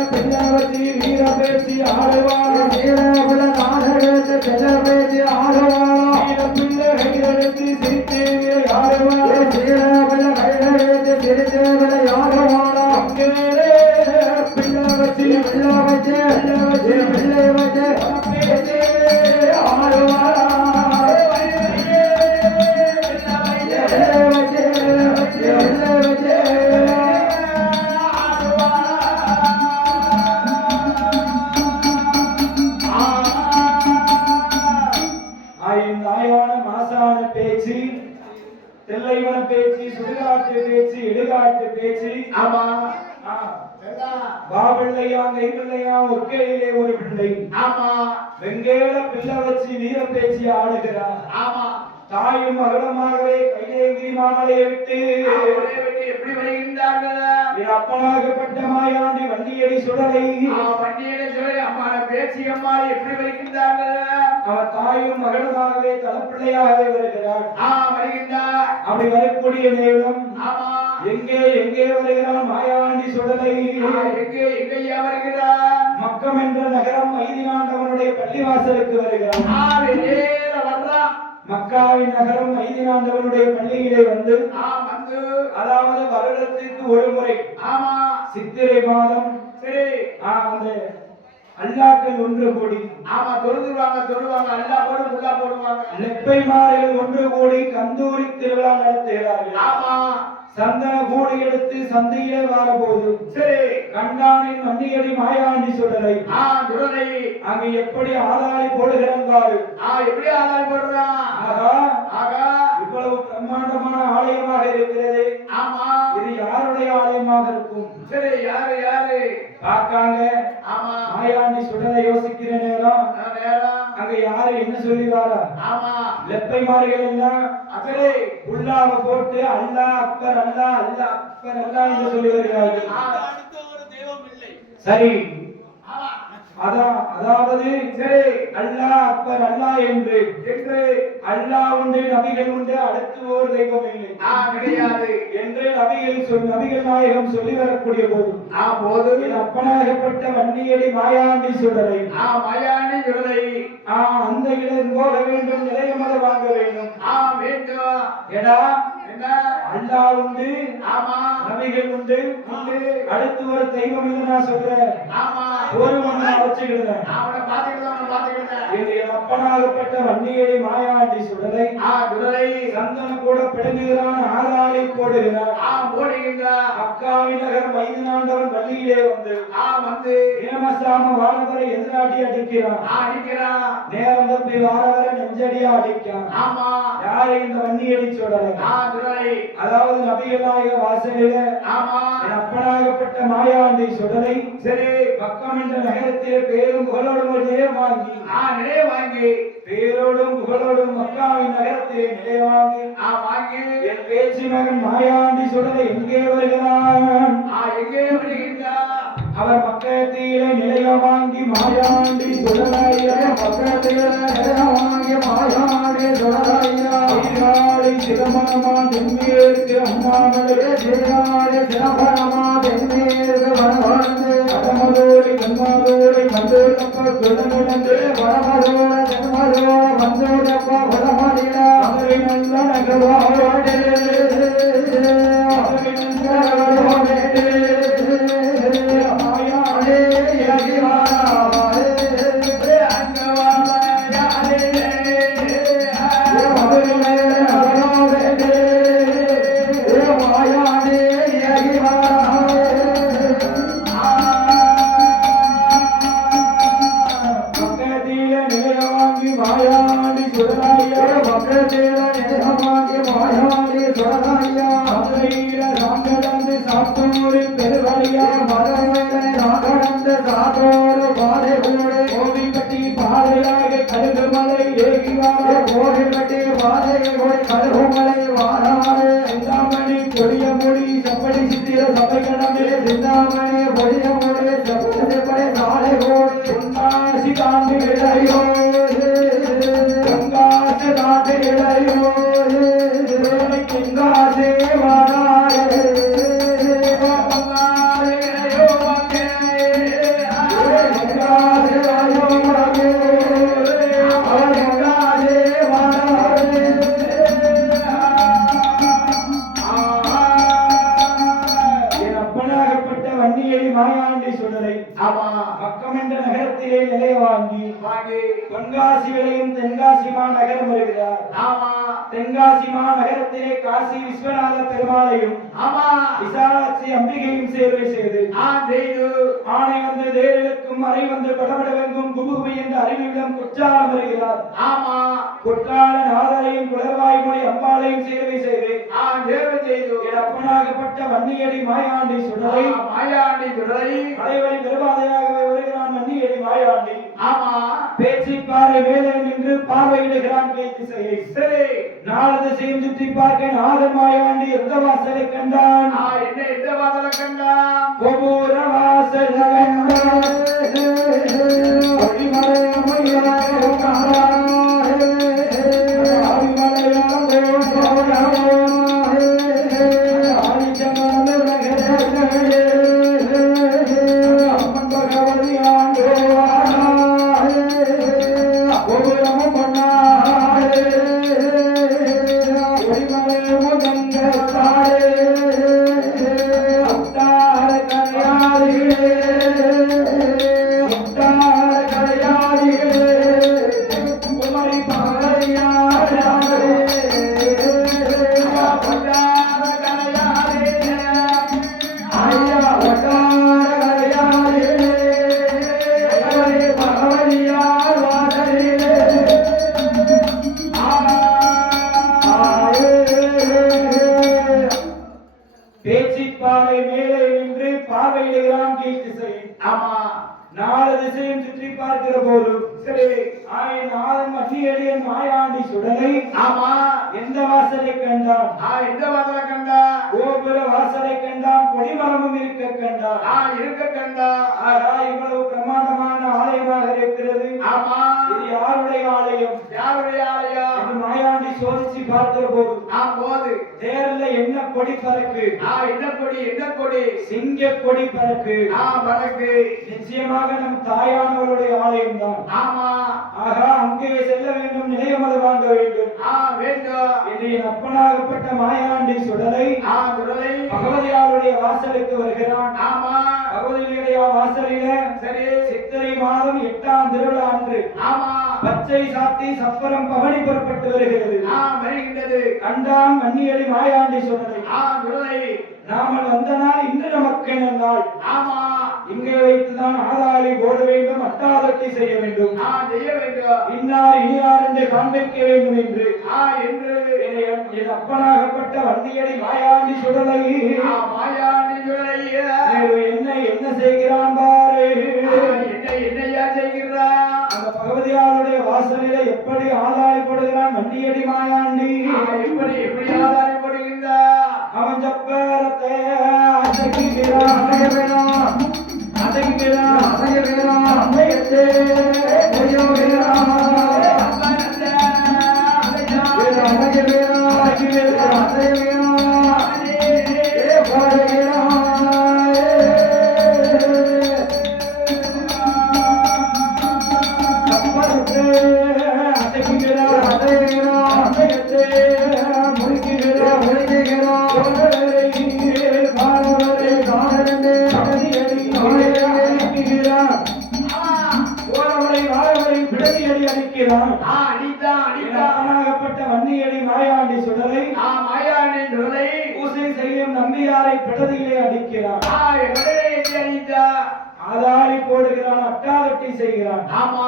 பிள்ளாவதி வீர பேசி ஆடுவாளா பிள்ளை கையெழுத்து சிரித்து ஆடுவாளா பிள்ளை வச்சு பிள்ளை வச்சு பேசி ஆடுவாளா தெல்லைவன பேச்சு சுடுகாட்டு பேச்சு இடுகாட்டு பேச்சு ஆமா பாபிள்ளையா கைப்பிள்ளையா ஒக்கையிலே ஒரு பிள்ளை ஆமா வெங்கேல பிள்ளை வச்சு வீர பேச்சு ஆடுகிறார் ஆமா தாயும் மகளுமாகவே கைலேங்கிரி மாமலையை விட்டு எப்படி வருகின்றார்கள் என் அப்பனாகப்பட்ட மாயாண்டி வண்டியடி சுடலை வண்டியடி சுடலை அம்மான பேச்சு அம்மா எப்படி வருகின்றார்கள் அவன் தாயும் மகளுமாகவே தலைப்பிள்ளையாகவே வருகிறார் வருகின்றார் அப்படி வரக்கூடிய நேரம் ஆமா எங்கே எங்கே வருகிறான் மாயாண்டி சுடலை எங்கேயா வருகிறார் மக்கம் என்ற நகரம் மைதினாண்டவனுடைய பள்ளிவாசலுக்கு வருகிறான் மக்காவின் நகரம் மைதினாண்டவனுடைய பள்ளியிலே வந்து அதாவது வருடத்திற்கு ஒரு முறை ஆமா சித்திரை மாதம் சரி அந்த அல்லாக்கள் ஒன்று கூடி ஆமா தொழுவாங்க அல்லாவோடு புல்லா போடுவாங்க லெப்பைமார்கள் ஒன்று கூடி கந்தூரி திருவிழா நடத்துகிறார்கள் ஆமா சந்தன கூடி எடுத்து சந்தையிலே வரபோது சரி கண்டானின் மண்ணியடி மாயாண்டி சுடலை சுடலை அங்க எப்படி ஆதாரி போடுகிறான் பாரு எப்படி ஆதாரி போடுறான் இவ்வளவு பிரம்மாண்டமான ஆலயமாக இருக்கிறது ஆமா இது யாருடைய ஆலயமாக இருக்கும் சரி யாரு பார்க்காங்க ஆமா மாயாண்டி சுடலை யோசிக்கிற நேரம் அங்க யாரு என்ன சொல்லிவாரா ஆமா லெப்பைமார்கள் எல்லாம் அக்கறை உள்ளாவ போட்டு அல்லா அக்பர் அல்லா அல்லா அக்பர் அல்லா என்று சொல்லி வருகிறார்கள் சரி அதாவது சரி அல்லா அக்பர் அல்லா என்று அல்லாஹ் உண்டு நபிகள் உண்டு அடுத்து ஓர் தெய்வம் இல்லை கிடையாது என்று நபிகள் நாயகம் சொல்லி வரக்கூடிய போது அப்பனாகப்பட்ட வண்டியடி மாயாண்டி சுடலை மாயாண்டி சுடலை அந்த இடம் போக வேண்டும் நிலையம் அதை வாங்க வேண்டும் வேண்டும் ஏடா என்ன அல்லாஹ் உண்டு நபிகள் உண்டு அடுத்து ஒரு தெய்வம் இல்லை நான் சொல்றேன் ஒரு மண்ணை வச்சுக்கிடுறேன் என் அப்பனாகப்பட்ட வண்டியடி மாயாண்டி சுடலை சந்தன கூட பிடுங்குகிறான் ஆதாரை போடுகிறான் அக்காவின் நகர் மைதினாண்டவன் பள்ளியிலே வந்து ஏமசாம வாரவரை எதிராடி அடிக்கிறான் நேரம் தப்பி வாரவரை நெஞ்சடியா அடிக்கிறான் யாரை இந்த வண்டியடி சுடலை அதாவது நபிகள் நாயக வாசலில என் அப்பனாகப்பட்ட மாயாண்டி சுடலை சரி பக்கம் என்ற நகரத்திலே பேரும் புகழோடும் ஒரு நிலைய வாங்கி பேரோடும் புகழோடும் மக்காவின் நகரத்திலே நிலைய வாங்கி என் பேச்சு மகன் மாயாண்டி சுடலை எங்கே வருகிறான் அவர் பக்கத்திலே நிலைய வாங்கி மாயாண்டி சுடலையா பக்கத்திலே நிலைய வாங்கி மாயாண்டி சுடலையா சிதம்பரமா தென்மேற்கு அண்ணாமலை சிதம்பரமா தென்மேற்கு வடவாழ்ந்து கடமதோடி கண்மாதோடி மதுரப்ப குடமுட வந்து வடமதோட தென்மதோட வந்தோடப்பா வடமதில மதுரை நல்ல நகர்வாடு மதுரை நல்ல மாயாடே யகிவாராவாரே மாயாண்டி சுடராயா மதுரையில சாங்கடந்து சாத்தூர் பெருவழியா கடந்த சாத்தோடு பாதை கூடு கோவில்பட்டி பாதையாக கழுகுமலை ஏகிவார கோவில்பட்டி பாதை கூடி கழுகுமலை வாராறு சிந்தாமணி கொடிய மொழி செப்படி சித்திர சபை கடமே சிந்தாமணி பொடிய மூடு செப்படி சாலை கூடி பொன்னாசி தாண்டி இளையோ பொங்காசு தாண்டி இளையோ பொங்காசே வாராயே மாயாண்டி சுடலை பக்கமென்ற நகரத்திலே நிலை வாங்கி தென்காசி விளையும் தென்காசி மாநகரம் வருகிறார் தென்காசி மாநகரத்திலே காசி விஸ்வநாத பெருமாளையும் விசாலாட்சி அம்பிகையும் சேவை செய்து ஆணை வந்து தேரிலுக்கும் அறை வந்து படபடவெங்கும் குபுகுபு என்ற அறிவிடம் குற்றாலம் வருகிறார் குற்றால நாதரையும் குளர்வாய்மொழி அம்பாளையும் சேவை செய்து என் அப்பனாகப்பட்ட வன்னியடி மாயாண்டி சுடலை மலைவழி பெருமாதையாகவே வருகிறான் வன்னியடி மாயாண்டி பேச்சிப்பாறை மேலே நின்று பார்வையிடுகிறான் திசையை நாளது செய்யும் சுற்றி பார்க்க நாதன் மாயாண்டி எந்த வாசலை கண்டான் எந்த வாசலை கண்டான் கோபுர வாசல் கண்டான் பேச்சிப்பாறை மேலே நின்று பார்வையிடுகிறான் திசையை நாலு திசையும் சுற்றி பார்க்கிற போது நாதன் மத்தியடியன் மாயாண்டி சுடலை எந்த வாசலை கண்டான் எந்த வாசலை கண்டா கோபுர வாசலை கண்டான் கொடிமரமும் இருக்க கண்டான் இருக்க கண்டா இவ்வளவு பிரமாண்டமான ஆலயமாக இருக்கிறது இது யாருடைய ஆலயம் யாருடைய ஆலயம் என்று மாயாண்டி சோதிச்சு பார்க்கிற போது போது தேர்ல என்ன கொடி பறக்கு என்ன கொடி சிங்க கொடி பறக்கு பறக்கு நிச்சயமாக நம் தாயானவருடைய ஆலயம் தான் ஆகா அங்கே செல்ல வேண்டும் நிலையமது வாங்க வேண்டும் வேண்டும் என்று என் அப்பனாகப்பட்ட மாயாண்டி சுடலை பகவதியாருடைய வாசலுக்கு வருகிறான் பகவதியுடைய வாசலில சரி சித்திரை மாதம் 8ஆம் திருவிழா அன்று பச்சை சாத்தி சப்பரம் பவனி புறப்பட்டு வருகிறது வருகின்றது கண்டான் மன்னியடி மாயாண்டி சுடலை சுடலை நாமல் வந்த நாள் இன்று நமக்கு நாள் இங்கே வைத்துதான் ஆதாரி போட வேண்டும் அட்டாதத்தை செய்ய வேண்டும் இன்னார் இனியார் என்று காண்பிக்க வேண்டும் என்று என் அப்பனாகப்பட்ட வண்டியடி மாயாண்டி சுடலை என்ன செய்கிறான் பாரு என்னையா செய்கிறான் அந்த பகவதியாருடைய வாசலிலே எப்படி ஆதாயப்படுகிறான் வண்டியடி மாயாண்டி எப்படி ஆதாயப்படுகின்றான் அவன் சப்பரத்தை அசைக்கிறான் அடைகிறோம் அந்தகத்தை முடிக்கிறோம் முடிக்கிறோம் தோழரை காணவரை காணவரை அடியடி அடிக்கிறான் தோழரை வாழவரை பிடதியடி அடிக்கிறான் அப்பனாகப்பட்ட வன்னியடி மாயாண்டி சுடலை மாயாண்டி சுடலை பூசை செய்யும் நம்பியாரை பிடதியிலே அடிக்கிறான் அடித்தா ஆதாரி போடுகிறான் அட்டாரட்டி செய்கிறான் ஆமா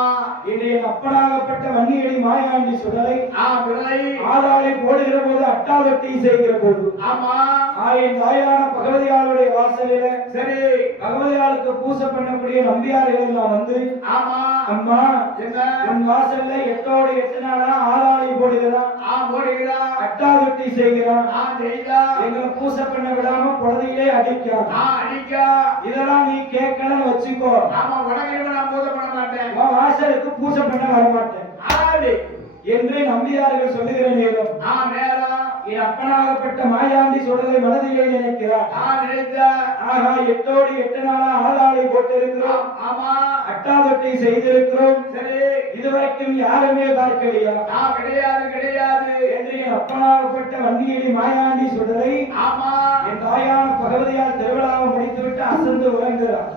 இன்றைய அப்பனாகப்பட்ட வன்னியடி மாயாண்டி சுடலை சுடலை ஆதாரி போடுகிற போது அட்டாரட்டி செய்கிற போது ஆமா ஆயின் தாயான பகவதியாளுடைய வாசலில சரி பகவதியாளுக்கு பூசை பண்ணக்கூடிய நம்பியார்கள் எல்லாம் வந்து ஆமா அம்மா என்ன உன் வாசல்ல எட்டோடு எட்டு நாளா ஆதாரி போடுகிறான் போடுகிறா அட்டாரட்டி செய்கிறான் செய்தா எங்களை பூசை பண்ண விடாம குழந்தையிலே அடிக்கான் அடிக்கா இதெல்லாம் நீ கேட்கணும்னு வச்சுக்கோ ஆமா உடனே நான் பூஜை பண்ண மாட்டேன் உன் வாசலுக்கு பூஜை பண்ண வரமாட்டேன் ஆடி என்று நம்பியார்கள் சொல்லுகிற நேரம் நேரம் என் அப்பனாகப்பட்ட மாயாண்டி சொல்றதை மனதிலே நினைக்கிறார் நினைத்தா ஆகா எட்டோடு எட்டு நாளா ஆளாளை போட்டிருக்கிறோம் ஆமா அட்டாதொட்டை செய்திருக்கிறோம் சரி இதுவரைக்கும் யாருமே பார்க்கலையா கிடையாது கிடையாது என்று என் அப்பனாகப்பட்ட வண்டியடி மாயாண்டி சொல்றதை ஆமா என் தாயான பகவதியால் திருவிழாவை முடித்துவிட்டு அசந்து உறங்குறான்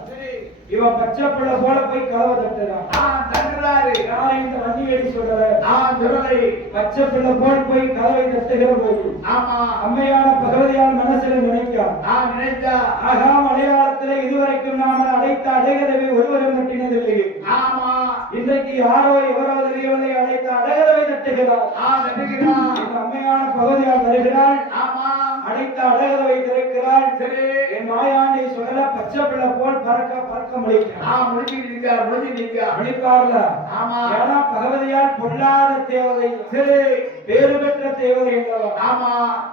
இவன் பச்சை பிள்ளை போல போய் கதவை தட்டுறான் தட்டுறாரு யாரை இந்த வண்டியடி சொல்ற சுடலை பச்சை பிள்ளை போல் போய் கதவை தட்டுகிற போது ஆமா அம்மையான பகவதியால் மனசுல நினைக்கா நினைத்தா ஆகா மலையாளத்துல இதுவரைக்கும் நாம அழைத்த அடைகதவை ஒருவரும் தட்டினதில்லை ஆமா இன்றைக்கு யாரோ எவரோ தெரியவில்லை அழைத்த அடைகதவை தட்டுகிறார் தட்டுகிறான் இந்த அம்மையான பகவதியால் வருகிறாள் ஆமா அழைத்த அடைகதவை திறக்கிறாள் சரி என் மாயாண்டி சொல்ல பச்சை பிள்ளை போல் பறக்க முடிக்கிறான் முடிப்பார்ல ஆமா ஏன்னா பகவதியால் பொல்லாத தேவதை சரி பேரு பெற்ற தேவதை என்றவர் ஆமா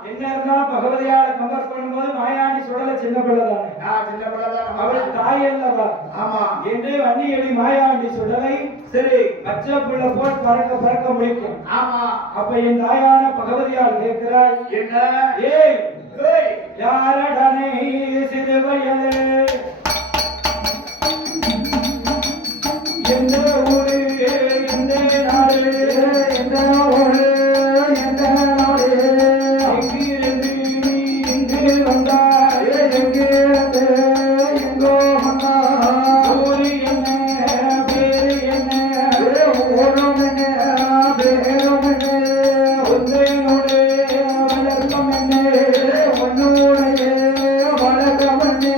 என்ன இருந்தாலும் பகவதியால கம்பேர் பண்ணும்போது மாயாண்டி சுடல சின்ன பிள்ளை தானே சின்ன பிள்ளைதான் அவள் தாய் அல்லவா ஆமா என்று வன்னியடி மாயாண்டி சுடலை சரி பச்சை பிள்ளை போல் பறக்க முடிக்கும் ஆமா அப்ப என் தாயான பகவதியால் கேட்கிறாள் என்ன ஏய் யாரடனே சிறுவயலே எந்த ஊரு எந்த நாடு எந்த ஊரு எந்த நாடு எங்கிருந்து நீ இங்கு வந்தாய் எங்கிருந்து எங்கோ வந்தா ஊரு என்ன பேரு என்ன ஊரும் என்ன பேரும் என்ன உன்னோடு வளர்க்கம் என்ன உன்னுடைய வழக்கம் என்ன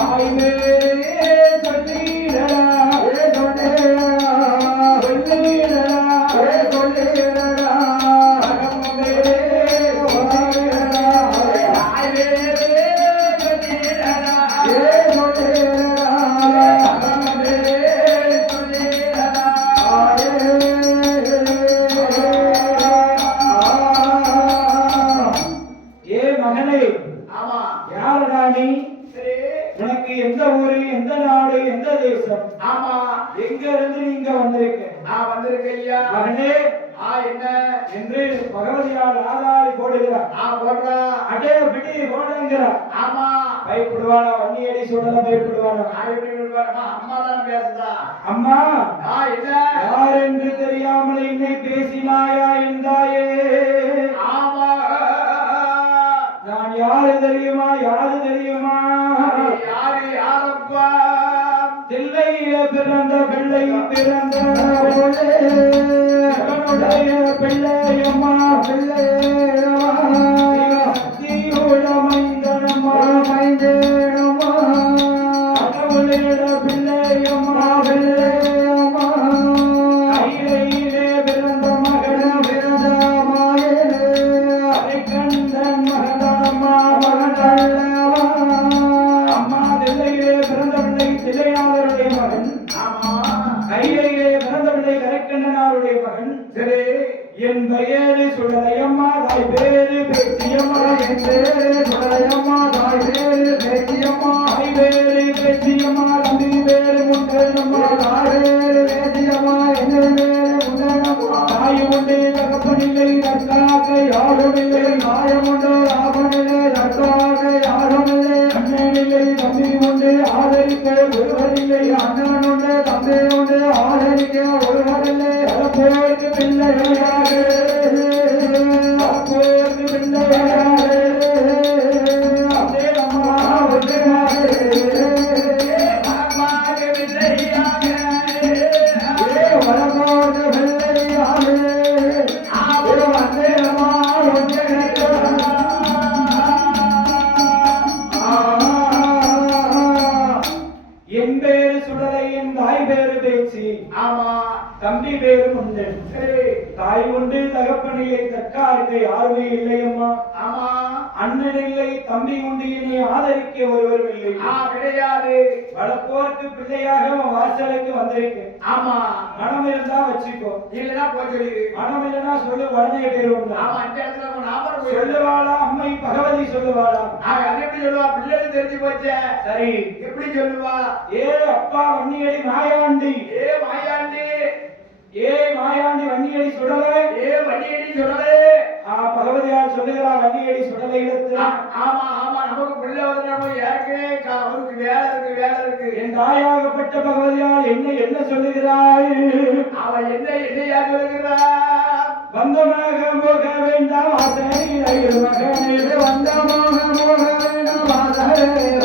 தாய் பேரே சொல்லிடடா ஆமா யாரடா நீ சரி உனக்கு எந்த ஊரு எந்த நாடு எந்த தேசம் ஆமா எங்க இருந்து நீங்க வந்திருக்க நான் வந்திருக்கேன் ஐயா மகனே என்ன என்று பகவதியால் ஆதாரி போடுகிறார் போடுறா அடே பிடி போடுங்கிறார் ஆமா பயப்படுவானா வன்னியடி சொல்லல பயப்படுவானா எப்படி விடுவாரம்மா அம்மா தான் பேசுதா அம்மா என்ன யார் என்று தெரியாமல் என்னை பேசினாயா என்றாயே ஆமா நான் யாரு தெரியுமா யாரு தெரியுமா யாரு யாரப்பா தில்லையில பிறந்த பிள்ளை பிறந்த அவனுடைய பிள்ளையம்மா சக்தியோட மைந்தனம்மா கடவுளிட பிள்ளையம்மா கையிலே பிறந்த மகன் அரைக்கண்டன் மகனம்மா அம்மா தில்லையிலே பிறந்த பிள்ளை தில்லையாளருடைய மகன் கையிலே பிறந்த பிள்ளை கரைக்கண்ணனாருடைய மகன் சரி என் பெயரு சுடலையம்மா தாய் பேரு பேச்சியம்மா என் பேரு சுடலையம்மா தாய் பேரு பேச்சியம்மா தாய் பேரு பேச்சியம்மா தம்பி பேரு முன்றனம்மா தாய் பேரு பேச்சியம்மா என் பேரு முன்றனம்மா தாய் உண்டு தகப்பனில்லை தற்காக்க யாரும் இல்லை தாயம் உண்டு ஆபனில்லை தற்காக்க யாரும் இல்லை அண்ணனில்லை தம்பி உண்டு ஆதரிக்க ஒருவரில்லை அண்ணன் உண்டு தம்பி உண்டு ஆதரிக்க ஒருவரில்லை போருக்கு பிள்ளையாக அப்போது பிள்ளையாக அதே அம்மா ஒன்றாக மகமாக பிள்ளையாக வளர்ந்தோடு பிள்ளையாக அதே அம்மா என் பேரு சுடலை என் தாய் பேரு பேச்சு ஆமா தம்பி பேரு முன்னன் சரி தாய் உண்டு தகப்பனில்லை தற்காருக்கு யாருமே இல்லையம்மா ஆமா அண்ணன் இல்லை தம்பி உண்டு என்னை ஆதரிக்க ஒருவரும் இல்லை கிடையாது வளர்ப்போருக்கு பிள்ளையாக உன் வாசலுக்கு வந்திருக்கேன் ஆமா மனம் இருந்தா வச்சுக்கோ இல்லைன்னா போச்சு மனம் இல்லைன்னா சொல்லு உடனே பேரு உண்டு ஆமா இந்த இடத்துல நம்ம நாம போய் சொல்லுவாளா அம்மை பகவதி சொல்லுவாளா அது எப்படி சொல்லுவா பிள்ளைக்கு தெரிஞ்சு போச்சே சரி எப்படி சொல்லுவா ஏ அப்பா வன்னியடி மாயாண்டி ஏ மாயாண்டி ஏ மாயாண்டி வன்னியடி சுடலை ஏ வண்டியடி சொல்லலே பகவதியார் சொல்லுகிறா வன்னியடி சுடலை இடத்துல ஆமா ஆமா நமக்கு பிள்ளை வந்து நம்ம ஏற்கனவே அவருக்கு வேலை இருக்கு என் தாயாகப்பட்ட பகவதியார் என்ன சொல்லுகிறாள் அவன் என்னையா சொல்லுகிறா வந்தமாக போக வேண்டாம் ஆசையில் மகனே வந்தமாக போக வேண்டாம் ஆசையில்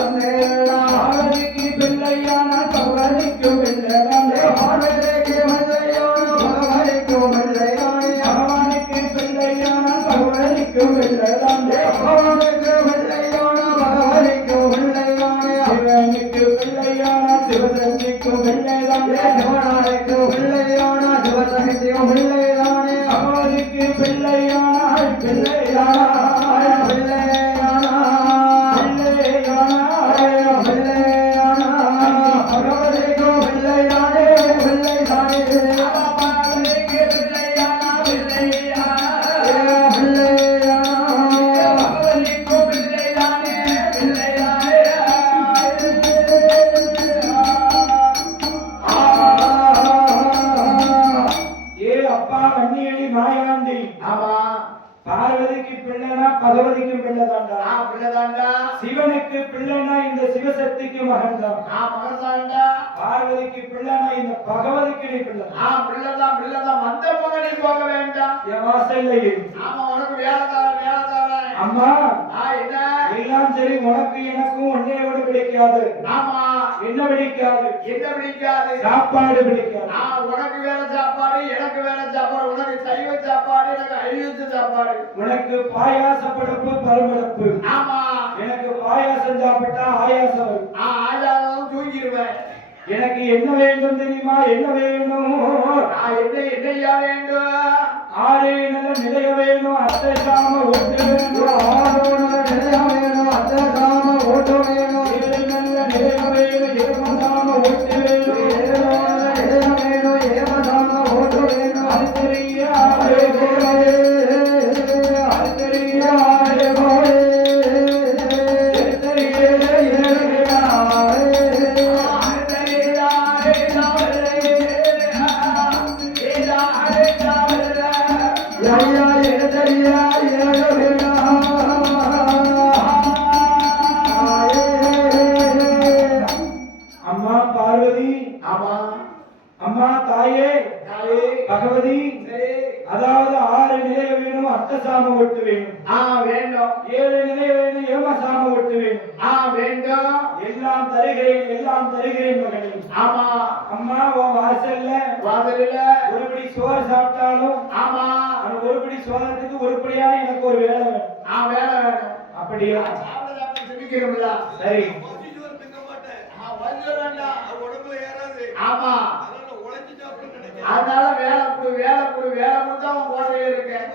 பகவதிக்கு பிள்ளையான பகவதிக்கும் பிள்ளைதான் பகவதிக்கு பிள்ளையான பகவதிக்கும் பிள்ளைதானே பகவானுக்கு பிள்ளையான பகவதிக்கும் பிள்ளைதான் பகவானுக்கு பிள்ளையான பகவதிக்கும் பிள்ளைதானே சிவனுக்கு பிள்ளையான சிவசக்திக்கும் பிள்ளைதானே சிவனாருக்கு பிள்ளையான சிவசக்திக்கும் பிள்ளைதானே பகவதிக்கு பிள்ளையான பிள்ளையான பிள்ளையான பிள்ளையான பிள்ளையான பகவதிக்கும் பிள்ளைதானே பிள்ளைதானே பகவதிக்கு பிள்ளையான பிள்ளையான பகவதிக்கும் பிள்ளைதானே பிள்ளைதானே ஏ அப்பா வன்னியடி மாயாண்டி ஆமா பார்வதிக்கு பிள்ளைனா பகவதிக்கு பிள்ளைதாண்டா பிள்ளைதாண்டா சிவனுக்கு பிள்ளைனா இந்த சிவசக்திக்கு மகன்தான் மகன்தாண்டா பார்வதிக்கு பிள்ளைனா இந்த பகவதிக்கு நீ பிள்ளை பிள்ளைதான் வந்த மகனை போக வேண்டாம் என் வாசல்லையே ஆமா உனக்கு வேலை தரேன் அம்மா என்ன எல்லாம் சரி உனக்கு எனக்கும் ஒன்னையோட பிடிக்காது ஆமா என்ன பிடிக்காது என்ன பிடிக்காது சாப்பாடு பிடிக்காது உனக்கு வேற சாப்பாடு எனக்கு வேற சாப்பாடு உனக்கு சைவ சாப்பாடு எனக்கு அழிவுத்து சாப்பாடு உனக்கு பாயாச படப்பு பரபரப்பு ஆமா எனக்கு பாயாசம் சாப்பிட்டா ஆயாசம் வரும் ஆயாலும் தூங்கிடுவேன் எனக்கு என்ன வேண்டும் தெரியுமா என்ன வேணும் என்னையா வேண்டும் ஆரே நல்ல நிலைய வேணும் அத்தை சாம ஓட்டு வேணும் ஆரோட நிலைய வேணும் அத்தை சாம ஓட்டு வேணும் ஏழு நல்ல நிலைய வேணும் ஏமசாம ஓட்டு வேணும் ஏழோட நிலைய வேணும் ஏமசாம ஓட்டு வேணும் அது தெரிய ஆரே கோலே அது தெரிய ஆரே கோலே அம்மா பார்வதி அம்மா தாயே பகவதி அதாவது 6 நிலைய வேணும் அட்டசாம ஒட்டு வேணும் வேண்டும் 7 நிலைய வேணும் ஏமசாம ஒட்டு வேணும் வேண்டும் எல்லாம் தருகிறேன் மகனே ஆமா அம்மா உன் வாசல்ல ஒருபடி சோறு சாப்பிட்டாலும் ஆமா அந்த ஒருபடி சோறத்துக்கு ஒருபடியான எனக்கு ஒரு வேலை வேணும் வேலை வேணும் அப்படியா செமிக்கிறோம்ல சரி ஆமா அதனால வேலை கொடுத்தா அவன் போடவே இருக்கேன்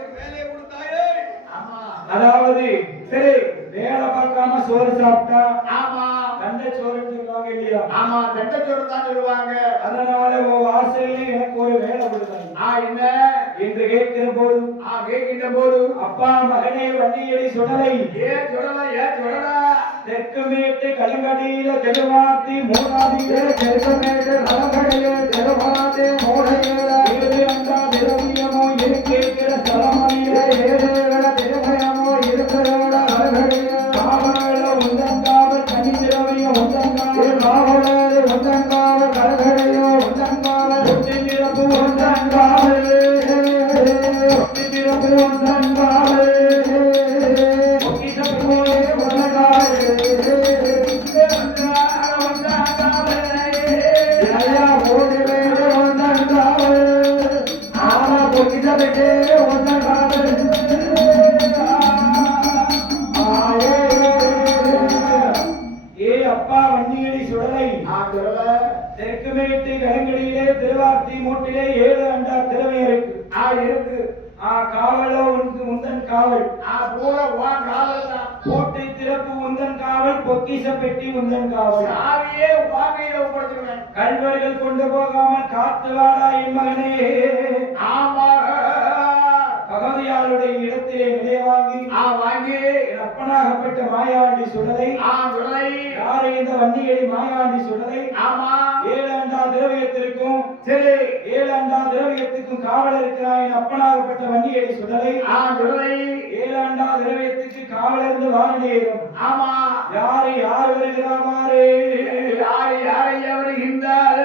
ஆமா அதாவது சரி வேலை பார்க்காம சோறு சாப்பிட்டா ஆமா தண்டை சோறுன்னு சொல்லுவாங்க இல்லையா ஆமா தண்டச்சோறு தான் சொல்லுவாங்க அதனால உன் வாசல்ல எனக்கு ஒரு வேலை கொடுத்தாங்க என்ன என்று கேட்கிற போது கேட்கின்ற போது அப்பா மகனே வண்டியடி சுடலை ஏன் சொல்லல தெற்கு மேட்டு கலங்கடியில தெருவாத்தி மூணாதியில தெற்கு மேட்டு கலங்கடியில தெருவாத்தி மூடையில ஏழு அண்டா திரவியமோ இருக்கிற ஸ்தலமணியில ஏழு திரவியமோ இருக்கிற கலங்கடியில காவல உந்தங்காவல் தனி திரவியம் உந்தங்காவல் காவலது உந்தங்காவல் கலங்கடியோ உந்தங்காவல் ஒட்டி நிரப்பு உந்தங்காவல் பொக்கிசப்பட்டு உந்தன் காதல் ஏ அப்பா வன்னியடி சுடலை தெற்கு மேட்டு கலங்கடியிலே திருவார்த்தி மூட்டிலே 7 அண்டா திறமை இருக்கு இருக்கு காவலோ உந்தன் காவல் பூரா உன் காவல் தான். கோட்டை திறப்பு உந்தன் காவல் பொக்கிச பெட்டி உந்தன் காவல் சாவியே உன் கையில ஒப்படைச்சுக்கிறேன். கல்வர்கள் கொண்டு போகாம காத்து வாடா என் மகனே ஆமா பகவதியாருடைய இடத்திலே நிலை வாங்கி வாங்கி என் அப்பனாகப்பட்ட மாயாண்டி சுடலை விலை யாரை இந்த வன்னியடி மாயாண்டி சுடலை ஆமா 7 அண்டா திரவியத்திற்கும் சரி 7 அண்டா திரவியத்துக்கும் காவல் இருக்கிறாய் என் அப்பனாகப்பட்ட வன்னியடி சுடலை விலை 7 அண்டா திரவியத்துக்கு காவல் இருந்து வாழ நேரும் ஆமா யாரை யார் வருகிறாமாறு யாரை வருகின்றார்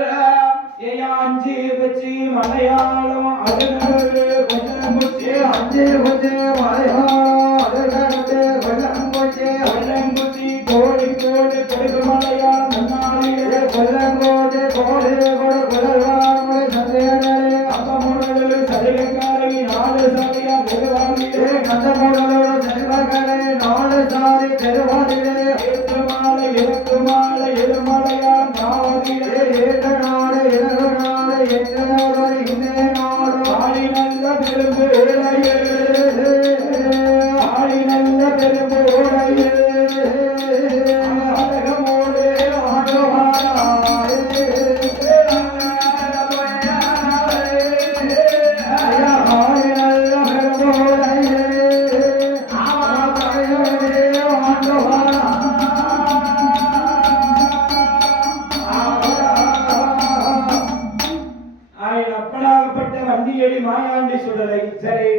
ஏயாஞ்சி வச்சு மலையாளம் அருணரு கொஞ்சமுச்சி அஞ்சு கொஞ்சு மலையாளம் அதற்கடுத்து கொல்லங்கோச்சு வெள்ளங்குச்சி கோழிக்கோடு கொடுக்கு மலையாளம் நன்னாளிலே கொல்லங்கோடு கோடு கொடு குடல்வான்முறை சந்தேனே அப்பமுடலு சரிகக்காரை 4 சாரியா வெறுவாங்கிலே கந்தமுடலோடு செல்வகரை 4 சாரி தெருவாதிலே ஏற்று மாலை இறக்கு மாலை எருமலையாளம் காவதிலே ஏற்ற நாடு இலகு நாடு எங்களோடு இந்த நாடு ஆடி நல்ல பெரும்பு ஓடையே ஆடி நல்ல பெரும்பு ஓடையே அழகமோடு அப்பனாகப்பட்ட வண்டியடி மாயாண்டி சுடலை சரி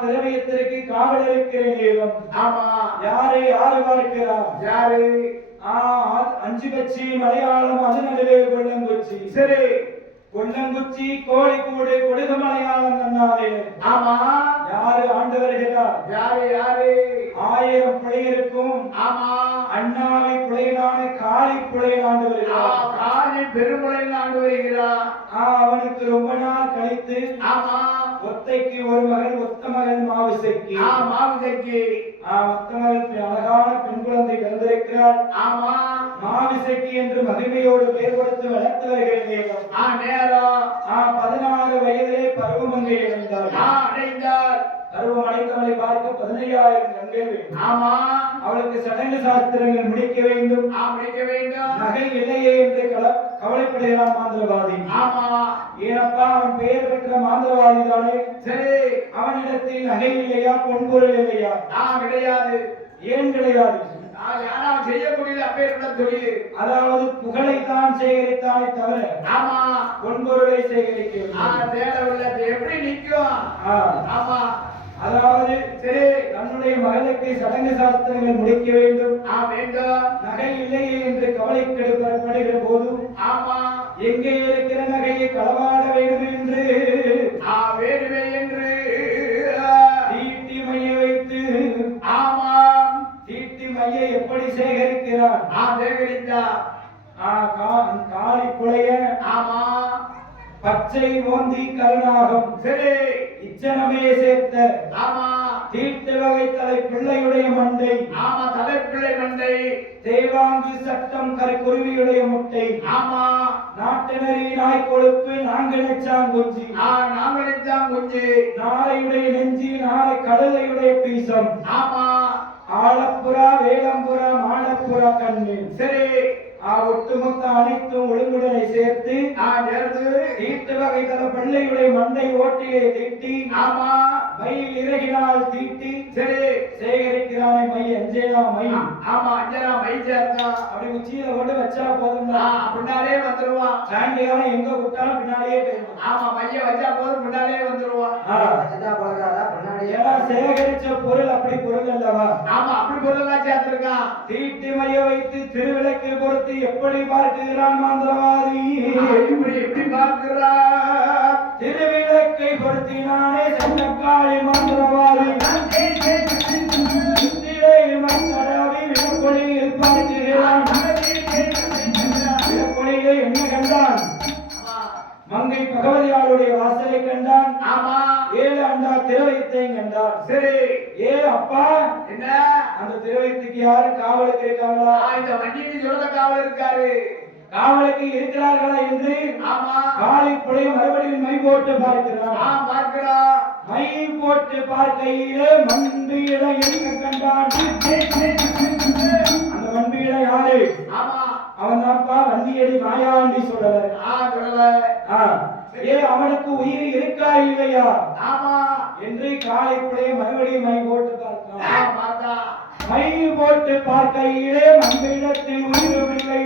திரவியத்திற்கு காவல் இருக்கிற நேரம் ஆமா யாரை யாரு பார்க்கிறார் யாரு 5 பச்சி மலையாளம் அது நடுவே கொள்ளங்குச்சி சரி கொள்ளங்குச்சி கோழிக்கூடு கொடுகு மலையாளம் நன்னாலே ஆமா யாரு ஆண்டு வருகிறார் யாரு 1000 பிள்ளைகளுக்கும் ஆமா அண்ணாவை பிள்ளைகளான காளி பிள்ளை ஆண்டு வருகிறார் காலி பெருமுளை ஆண்டு வருகிறார் அவனுக்கு ரொம்ப நாள் கழித்து ஆமா ஒத்தைக்கு ஒரு மகள் ஒத்த மகள் மாவிசைக்கு மாவிசைக்கு ஒத்த மகள் அழகான பெண் குழந்தை பிறந்திருக்கிறாள் ஆமா மாவிசைக்கு என்று மகிமையோடு பெயர் கொடுத்து வளர்த்து வருகிற நேரம் நேரம் 16 வயதிலே பருவமங்கை அடைந்தார் பருவம் அடைந்தவளை பார்க்க 15000 கண்கள் ஆமா அவளுக்கு சடங்கு சாஸ்திரங்கள் முடிக்க வேண்டும் நகை இல்லையே என்று கவலைப்படுகிறான் மாந்திரவாதி ஆமா ஏனப்பா அவன் பெயர் பெற்ற மாந்திரவாதி தானே சரி அவனிடத்தில் நகை இல்லையா பொன்பொருள் இல்லையா கிடையாது ஏன் கிடையாது செய்யக்கூடிய அப்பேற்பட்ட தொழில் அதாவது புகழைத்தான் சேகரித்தானே தவிர ஆமா பொன்பொருளை சேகரிக்க எப்படி நிற்கும் ஆமா அதாவது சரி தன்னுடைய மகளுக்கு சடங்கு சாஸ்திரங்கள் முடிக்க வேண்டும் வேண்டும் நகை இல்லையே என்று கவலைப்படுகிற போது ஆமா எங்கே இருக்கிற நகையை களவாட வேண்டும் என்று வேண்டுமே என்று தீட்டி மைய வைத்து ஆமா தீட்டி மைய எப்படி சேகரிக்கிறார் சேகரித்தார் காளி புலைய ஆமா பச்சை மோந்தி கருணாகம் சரி இச்சனமே சேர்த்த ஆமா தீட்டு வகை தலை பிள்ளையுடைய மண்டை ஆமா தலைப்பிள்ளை மண்டை தேவாங்கு சட்டம் கருக்குருவியுடைய முட்டை ஆமா நாட்டு நெறி நாய் கொழுப்பு நாங்கச்சாங்குஞ்சி நாங்கச்சாங்குஞ்சி நாளையுடைய நெஞ்சி நாளை கடலையுடைய பீசம் ஆமா ஆலப்புறா வேலம்புறா மாடப்புறா கண்ணு சரி ஒட்டுமொத்த அனைத்தும் ஒழுங்குடனை சேர்த்து தீட்டு வகை தல பிள்ளையுடைய மண்டை ஓட்டிலே தீட்டி ஆமா மயில் இறகினால் தீட்டி சரி சேகரிக்கிறானே மை அஞ்சேனா மை ஆமா அஞ்சனா மை சேர்த்தா அப்படி உச்சியில கொண்டு வச்சா போதுங்களா பின்னாலே வந்துருவான் சாண்டியான எங்க விட்டாலும் பின்னாடியே போயிருவான் ஆமா மைய வச்சா போதும் பின்னாலே வந்துருவான் ஏன்னா சேகரிச்ச பொருள் அப்படி பொருள் அல்லவா ஆமா அப்படி பொருள் சேர்த்திருக்கான் தீட்டி மைய வைத்து திருவிளக்கு பொறுத்து எப்படி பார்க்கிறான் மாந்திரவாதி எப்படி பார்க்கிறான் திருவிளக்கை பொருத்தினானே சண்டக்காளி மாந்திரவாதி விளக்கொலியில் பார்க்கிறான் விளக்கொலியிலே என்ன கண்டான் மங்கை பகவதியாளுடைய வாசலை கண்டான் ஆமா அண்டா திரவியத்தை கண்டார். சரி ஏ அப்பா, என்ன அந்த திரவியத்துக்கு யாரும் காவலுக்கு இருக்காங்களா? இந்த வண்டிக்கு சொல்ல காவல் இருக்காரு. காவலுக்கு இருக்கிறார்களா என்று ஆமா காலிப்புடைய மறுபடியும் மை போட்டு பார்க்கிறான். பார்க்கிறோம். மை போட்டு பார்க்கையிலே மண்பீட இருக்க கண்டான். அந்த மண்பீட யாரு? ஆமா அவன் தான்ப்பா வண்டியடி மாயாண்டி சொல்லல. சொல்லல. ஏ அவனுக்கு உயிர் இருக்கா இல்லையா? ஆமா என்று காலிப்புடைய மறுபடியும் மை போட்டு பார்க்கிறான். பார்த்தா மை போட்டு பார்க்கையிலே மண்பீடத்தில் உயிரும் இல்லை.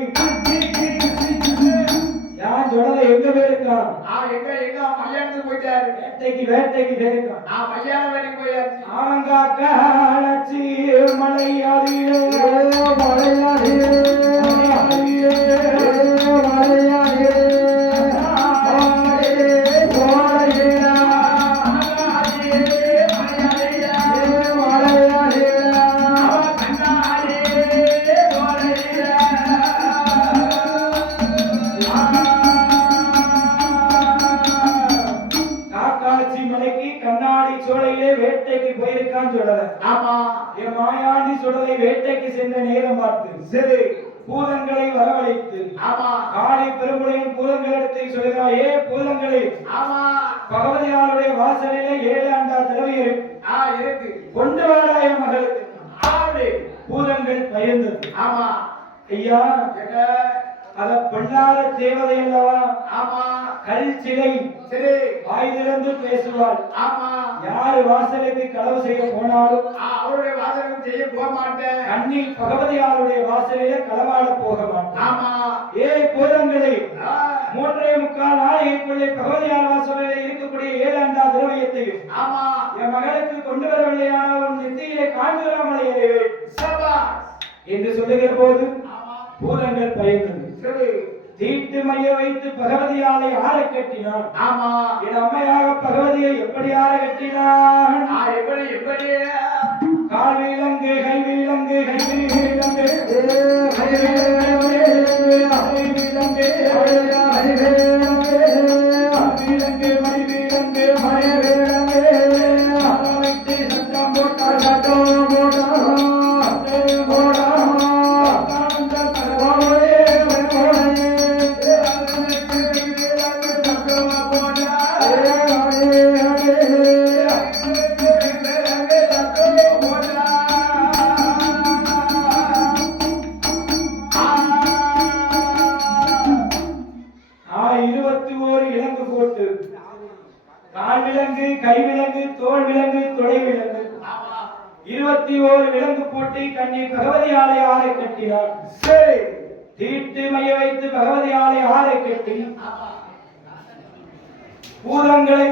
யார் சொல்லல? எங்க போயிருக்கான்? எங்க எங்க கல்யாணத்துக்கு போயிட்டாரு. வேட்டைக்கு போயிருக்கான். கல்யாண வேலைக்கு போயாச்சு. அவங்காச்சி மலையாதிலே மலையாதிலே வேட்டைக்கு போயிருக்கான்னு சொல்லல. ஆமா என் மாயாண்டி சுடலை வேட்டைக்கு சென்ற நேரம் பார்த்து சரி பூதங்களை வரவழைத்து ஆமா காளி பெருமுளையின் பூதங்களிடத்தை சொல்லுகிறார். ஏ பூதங்களே, ஆமா பகவதியாருடைய வாசலிலே 7 அண்டா திரவியம் இருக்கு, கொண்டு வாடா என் மகளுக்கு. ஆடு பூதங்கள் பயந்தது. ஆமா ஐயா, அத பெண்ணாத தேவதை அல்லவா? ஆமா கல் சிலை. சரி வாய் திறந்து பேசுவாள். ஆமா யாரு வாசலுக்கு களவு செய்ய போனாலும் அவருடைய வாசலுக்கு செய்ய போக மாட்டேன். கண்ணி பகவதியாருடைய வாசலிலே களவாட போக மாட்டேன். ஆமா ஏ பூதங்களே, 3.25 நாளைக்குள்ளே பகவதியார் வாசலிலே இருக்கக்கூடிய 7 அண்டா திரவியத்தையும் ஆமா என் மகளுக்கு கொண்டு வரவில்லையான உன் நெத்தியிலே காண்கிறாமலை அறிவேன் என்று சொல்லுகிற போது பூதங்கள் பயந்தது. சரி தீட்டு மைய வைத்து பகவதியாரை ஆள கட்டினான். ஆமா என் அம்மையாக பகவதியை எப்படி ஆள கட்டினான்? எப்படி எப்படி கால் வீலங்கு கை வீலங்கு கை வீலங்கு கை வீலங்கு மணி வீலங்கு மணி வீலங்கு விட்டு சட்டம் போட்டா சட்டம் போட்டா போடா கைவிலங்கு தோல் விலங்கு தொடை விலங்கு 21 விலங்கு போட்டு கண்ணி பகவதி ஆலை ஆலை கட்டினார். சரி தீட்டு மைய வைத்து பகவதி ஆலை ஆலை கட்டி பூதங்களை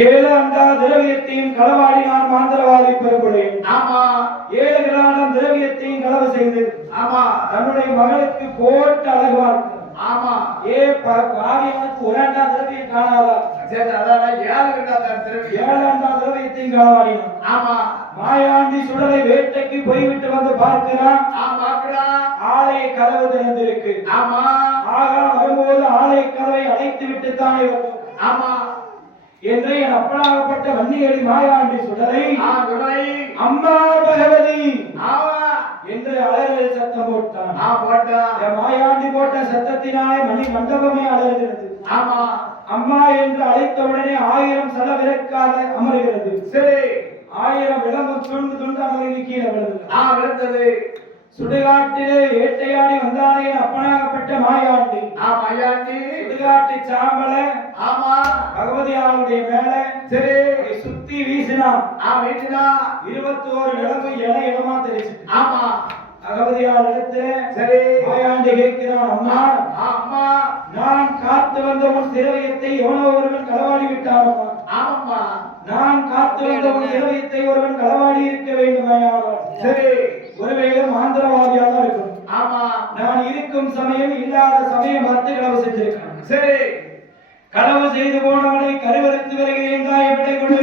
ஏழு அண்டா திரவியத்தையும் களவாடினான் மாந்திரவாதி பெருங்குடையன். ஆமா 7 கிரானம் திரவியத்தையும் களவு செய்து ஆமா தன்னுடைய மகளுக்கு போட்டு அழகு பார்க்க. ஆமா ஏ பாவியனுக்கு 1 அண்டா திரவியம் காணாதா? சரி அதான் 7 அண்டா திரவியத்தையும் களவாடினான். ஆமா மாயாண்டி சுடலை வேட்டைக்கு போய்விட்டு வந்து பார்க்கிறான். ஆலய கதவு திறந்திருக்கு. ஆமா ஆகா வரும்போது ஆலய கதவை அடைத்து விட்டு தானே வரும். ஆமா என்று என் அப்பனாகப்பட்ட வன்னியடி மாயாண்டி சுடலை அம்மா பகவதி என்று அலறல் சத்தம் போட்டான். மாயாண்டி போட்ட சத்தத்தினாலே மணி மண்டபமே அலறுகிறது. ஆமா அம்மா என்று அழைத்தவுடனே 1000 சல விரக்காக அமர்கிறது. சரி 1000 விளம்பு துண்டு துண்டு அமர்ந்து கீழே விழுந்தது. சுடுகாட்டிலே வேட்டையாடி வந்தானே அப்பனாகப்பட்ட மாயாண்டி. மாயாண்டி சுடுகாட்டு சாம்பல ஆமா பகவதியாருடைய மேல சரி சுத்தி வீசினான். வீசினா 21 விளம்பு இடமா தெரிச்சு. ஆமா பகவதியார் இடத்துல சரி மாயாண்டி கேட்கிறான். அம்மா அம்மா நான் காத்து வந்த உன் திரவியத்தை எவனோ ஒருவன் களவாடி விட்டான். ஆமா நான் காத்து வந்த உன் திரவியத்தை ஒருவன் களவாடி இருக்க வேண்டுமாயார். சரி ஒருவேளை மாந்திரவாதியாக தான் இருக்கும். ஆமா நான் இருக்கும் சமயம் இல்லாத சமயம் பார்த்து களவு செஞ்சிருக்கேன். சரி களவு செய்து போனவனை கருவறுத்து வருகிறேன் தாய் விடை கொடு.